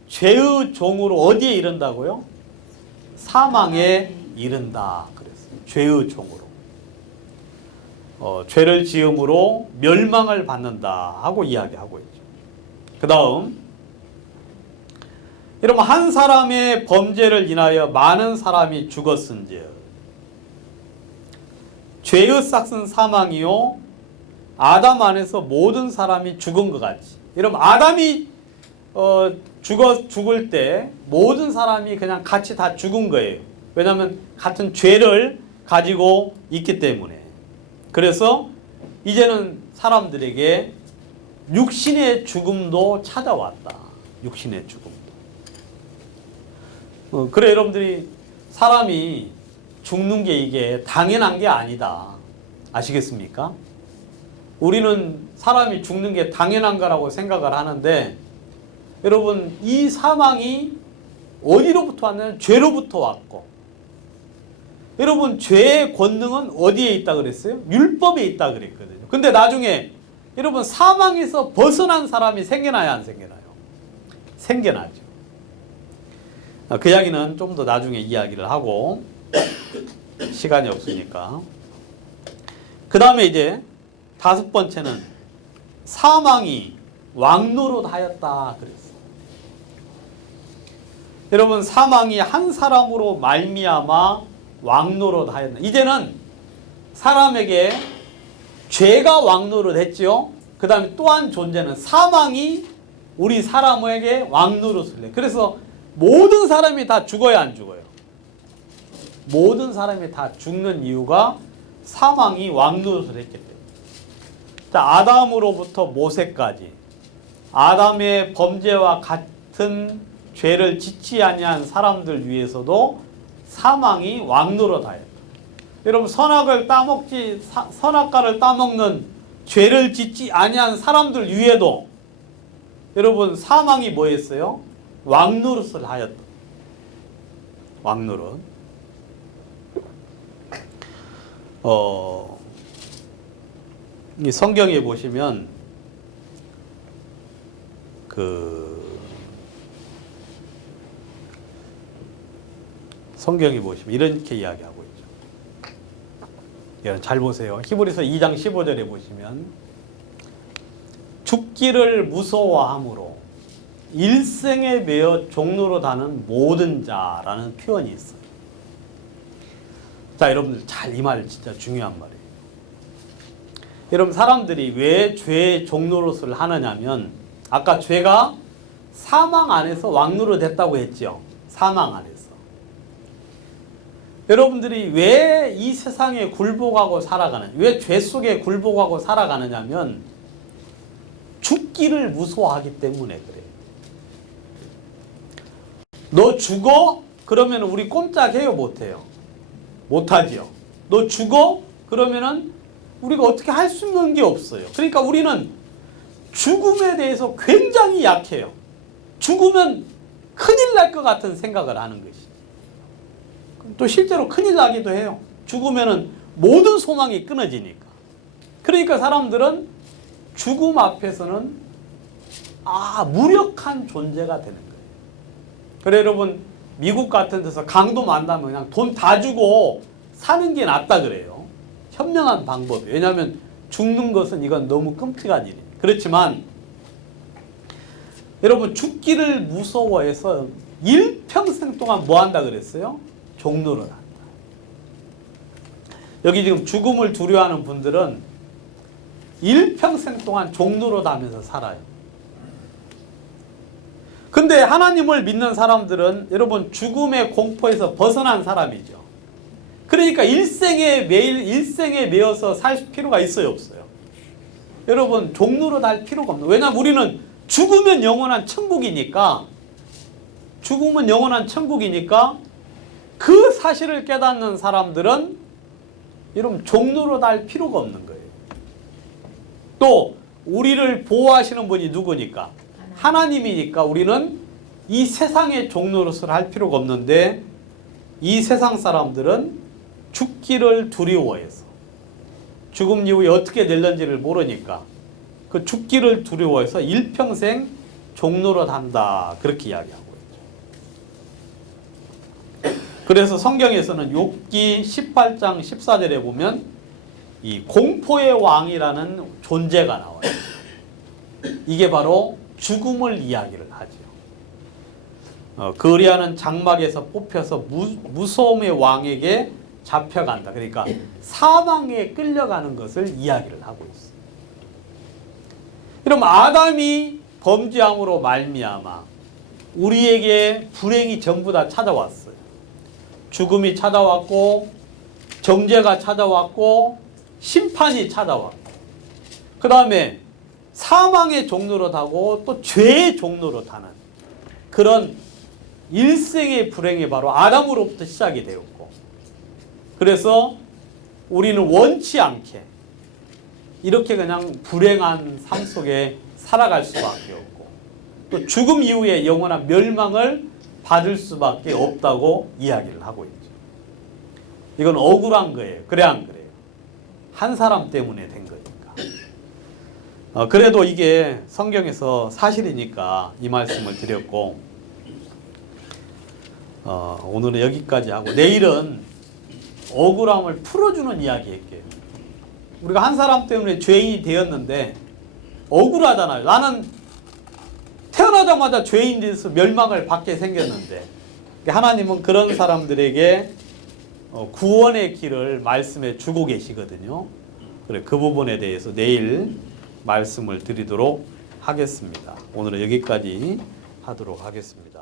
죄의 종으로 어디에 이른다고요? 사망에 이른다 그랬어요. 죄의 종으로. 죄를 지음으로 멸망을 받는다 하고 이야기하고 있죠. 그 다음, 여러분, 한 사람의 범죄를 인하여 많은 사람이 죽었은즉 죄의 싹은 사망이요 아담 안에서 모든 사람이 죽은 것 같이. 여러분, 아담이 죽을 때 모든 사람이 그냥 같이 다 죽은 거예요. 왜냐하면 같은 죄를 가지고 있기 때문에. 그래서 이제는 사람들에게 육신의 죽음도 찾아왔다. 육신의 죽음도. 그래, 여러분들이 사람이 죽는 게 이게 당연한 게 아니다. 아시겠습니까? 우리는 사람이 죽는 게 당연한 거라고 생각을 하는데, 여러분, 이 사망이 어디로부터 왔냐면 죄로부터 왔고, 여러분, 죄의 권능은 어디에 있다 그랬어요? 율법에 있다 그랬거든요. 근데 나중에 여러분, 사망에서 벗어난 사람이 생겨나요, 안 생겨나요? 생겨나죠. 그 이야기는 좀 더 나중에 이야기를 하고, 시간이 없으니까. 그 다음에 이제 다섯 번째는 사망이 왕노릇 하였다 그랬어요. 여러분, 사망이 한 사람으로 말미암아 왕노릇 하였다. 이제는 사람에게 죄가 왕노릇 했죠. 그 다음에 또 한 존재는 사망이 우리 사람에게 왕노릇을 해. 그래서 모든 사람이 다 죽어야 안 죽어요? 모든 사람이 다 죽는 이유가 사망이 왕노릇을 했기 때문에. 자, 아담으로부터 모세까지 아담의 범죄와 같은 죄를 짓지 아니한 사람들 위해서도 사망이 왕노릇하였다. 여러분, 선악과를 따먹는 죄를 짓지 아니한 사람들 위에도 여러분 사망이 뭐였어요? 왕노릇을 하였다. 왕노릇. 이 성경에 보시면 성경에 보시면 이렇게 이야기하고 있죠. 여러분 잘 보세요. 히브리서 2장 15절에 보시면 죽기를 무서워함으로 일생에 매여 종로로 다는 모든 자라는 표현이 있어요. 자, 여러분들 잘 이 말 진짜 중요한 말이에요. 여러분, 사람들이 왜 죄의 종노릇을 하느냐면 아까 죄가 사망 안에서 왕노릇 됐다고 했죠. 사망 안에서. 여러분들이 왜 이 세상에 굴복하고 살아가느냐, 왜 죄 속에 굴복하고 살아가느냐면 죽기를 무서워하기 때문에 그래요. 너 죽어? 그러면 우리 꼼짝해요, 못해요? 못하지요. 너 죽어? 그러면은 우리가 어떻게 할 수 있는 게 없어요. 그러니까 우리는 죽음에 대해서 굉장히 약해요. 죽으면 큰일 날 것 같은 생각을 하는 것이. 또 실제로 큰일 나기도 해요. 죽으면은 모든 소망이 끊어지니까. 그러니까 사람들은 죽음 앞에서는 무력한 존재가 되는 거예요. 그래, 여러분, 미국 같은 데서 강도 만나면 그냥 돈 다 주고 사는 게 낫다 그래요. 현명한 방법이에요. 왜냐하면 죽는 것은 이건 너무 끔찍한 일이에요. 그렇지만 여러분 죽기를 무서워해서 일평생 동안 뭐 한다 그랬어요? 종노릇 한다. 여기 지금 죽음을 두려워하는 분들은 일평생 동안 종노릇 하면서 살아요. 근데 하나님을 믿는 사람들은 여러분 죽음의 공포에서 벗어난 사람이죠. 그러니까 일생에 매여서 살 필요가 있어요, 없어요? 여러분 종노릇 할 필요가 없는. 왜냐하면 우리는 죽으면 영원한 천국이니까 그 사실을 깨닫는 사람들은 여러분 종노릇 할 필요가 없는 거예요. 또 우리를 보호하시는 분이 누구니까? 하나님이니까 우리는 이 세상의 종노릇을 할 필요가 없는데 이 세상 사람들은 죽기를 두려워해서 죽음 이후에 어떻게 될는지를 모르니까 그 죽기를 두려워해서 일평생 종노릇 한다 그렇게 이야기하고 있죠. 그래서 성경에서는 욥기 18장 14절에 보면 이 공포의 왕이라는 존재가 나와요. 이게 바로 죽음을 이야기를 하죠. 거리하는 장막에서 뽑혀서 무서움의 왕에게 잡혀간다. 그러니까 사망에 끌려가는 것을 이야기를 하고 있어요. 그럼 아담이 범죄함으로 말미암아 우리에게 불행이 전부 다 찾아왔어요. 죽음이 찾아왔고 정죄가 찾아왔고 심판이 찾아왔고 그 다음에 사망의 종노릇하고 또 죄의 종노릇하는 그런 일생의 불행이 바로 아담으로부터 시작이 되었고 그래서 우리는 원치 않게 이렇게 그냥 불행한 삶 속에 살아갈 수밖에 없고 또 죽음 이후에 영원한 멸망을 받을 수밖에 없다고 이야기를 하고 있죠. 이건 억울한 거예요. 그래 안 그래요? 한 사람 때문에 된 거니까. 그래도 이게 성경에서 사실이니까 이 말씀을 드렸고 오늘은 여기까지 하고 내일은 억울함을 풀어주는 이야기 할게요. 우리가 한 사람 때문에 죄인이 되었는데 억울하잖아요. 나는 태어나자마자 죄인 돼서 멸망을 받게 생겼는데 하나님은 그런 사람들에게 구원의 길을 말씀해 주고 계시거든요. 그래 그 부분에 대해서 내일 말씀을 드리도록 하겠습니다. 오늘은 여기까지 하도록 하겠습니다.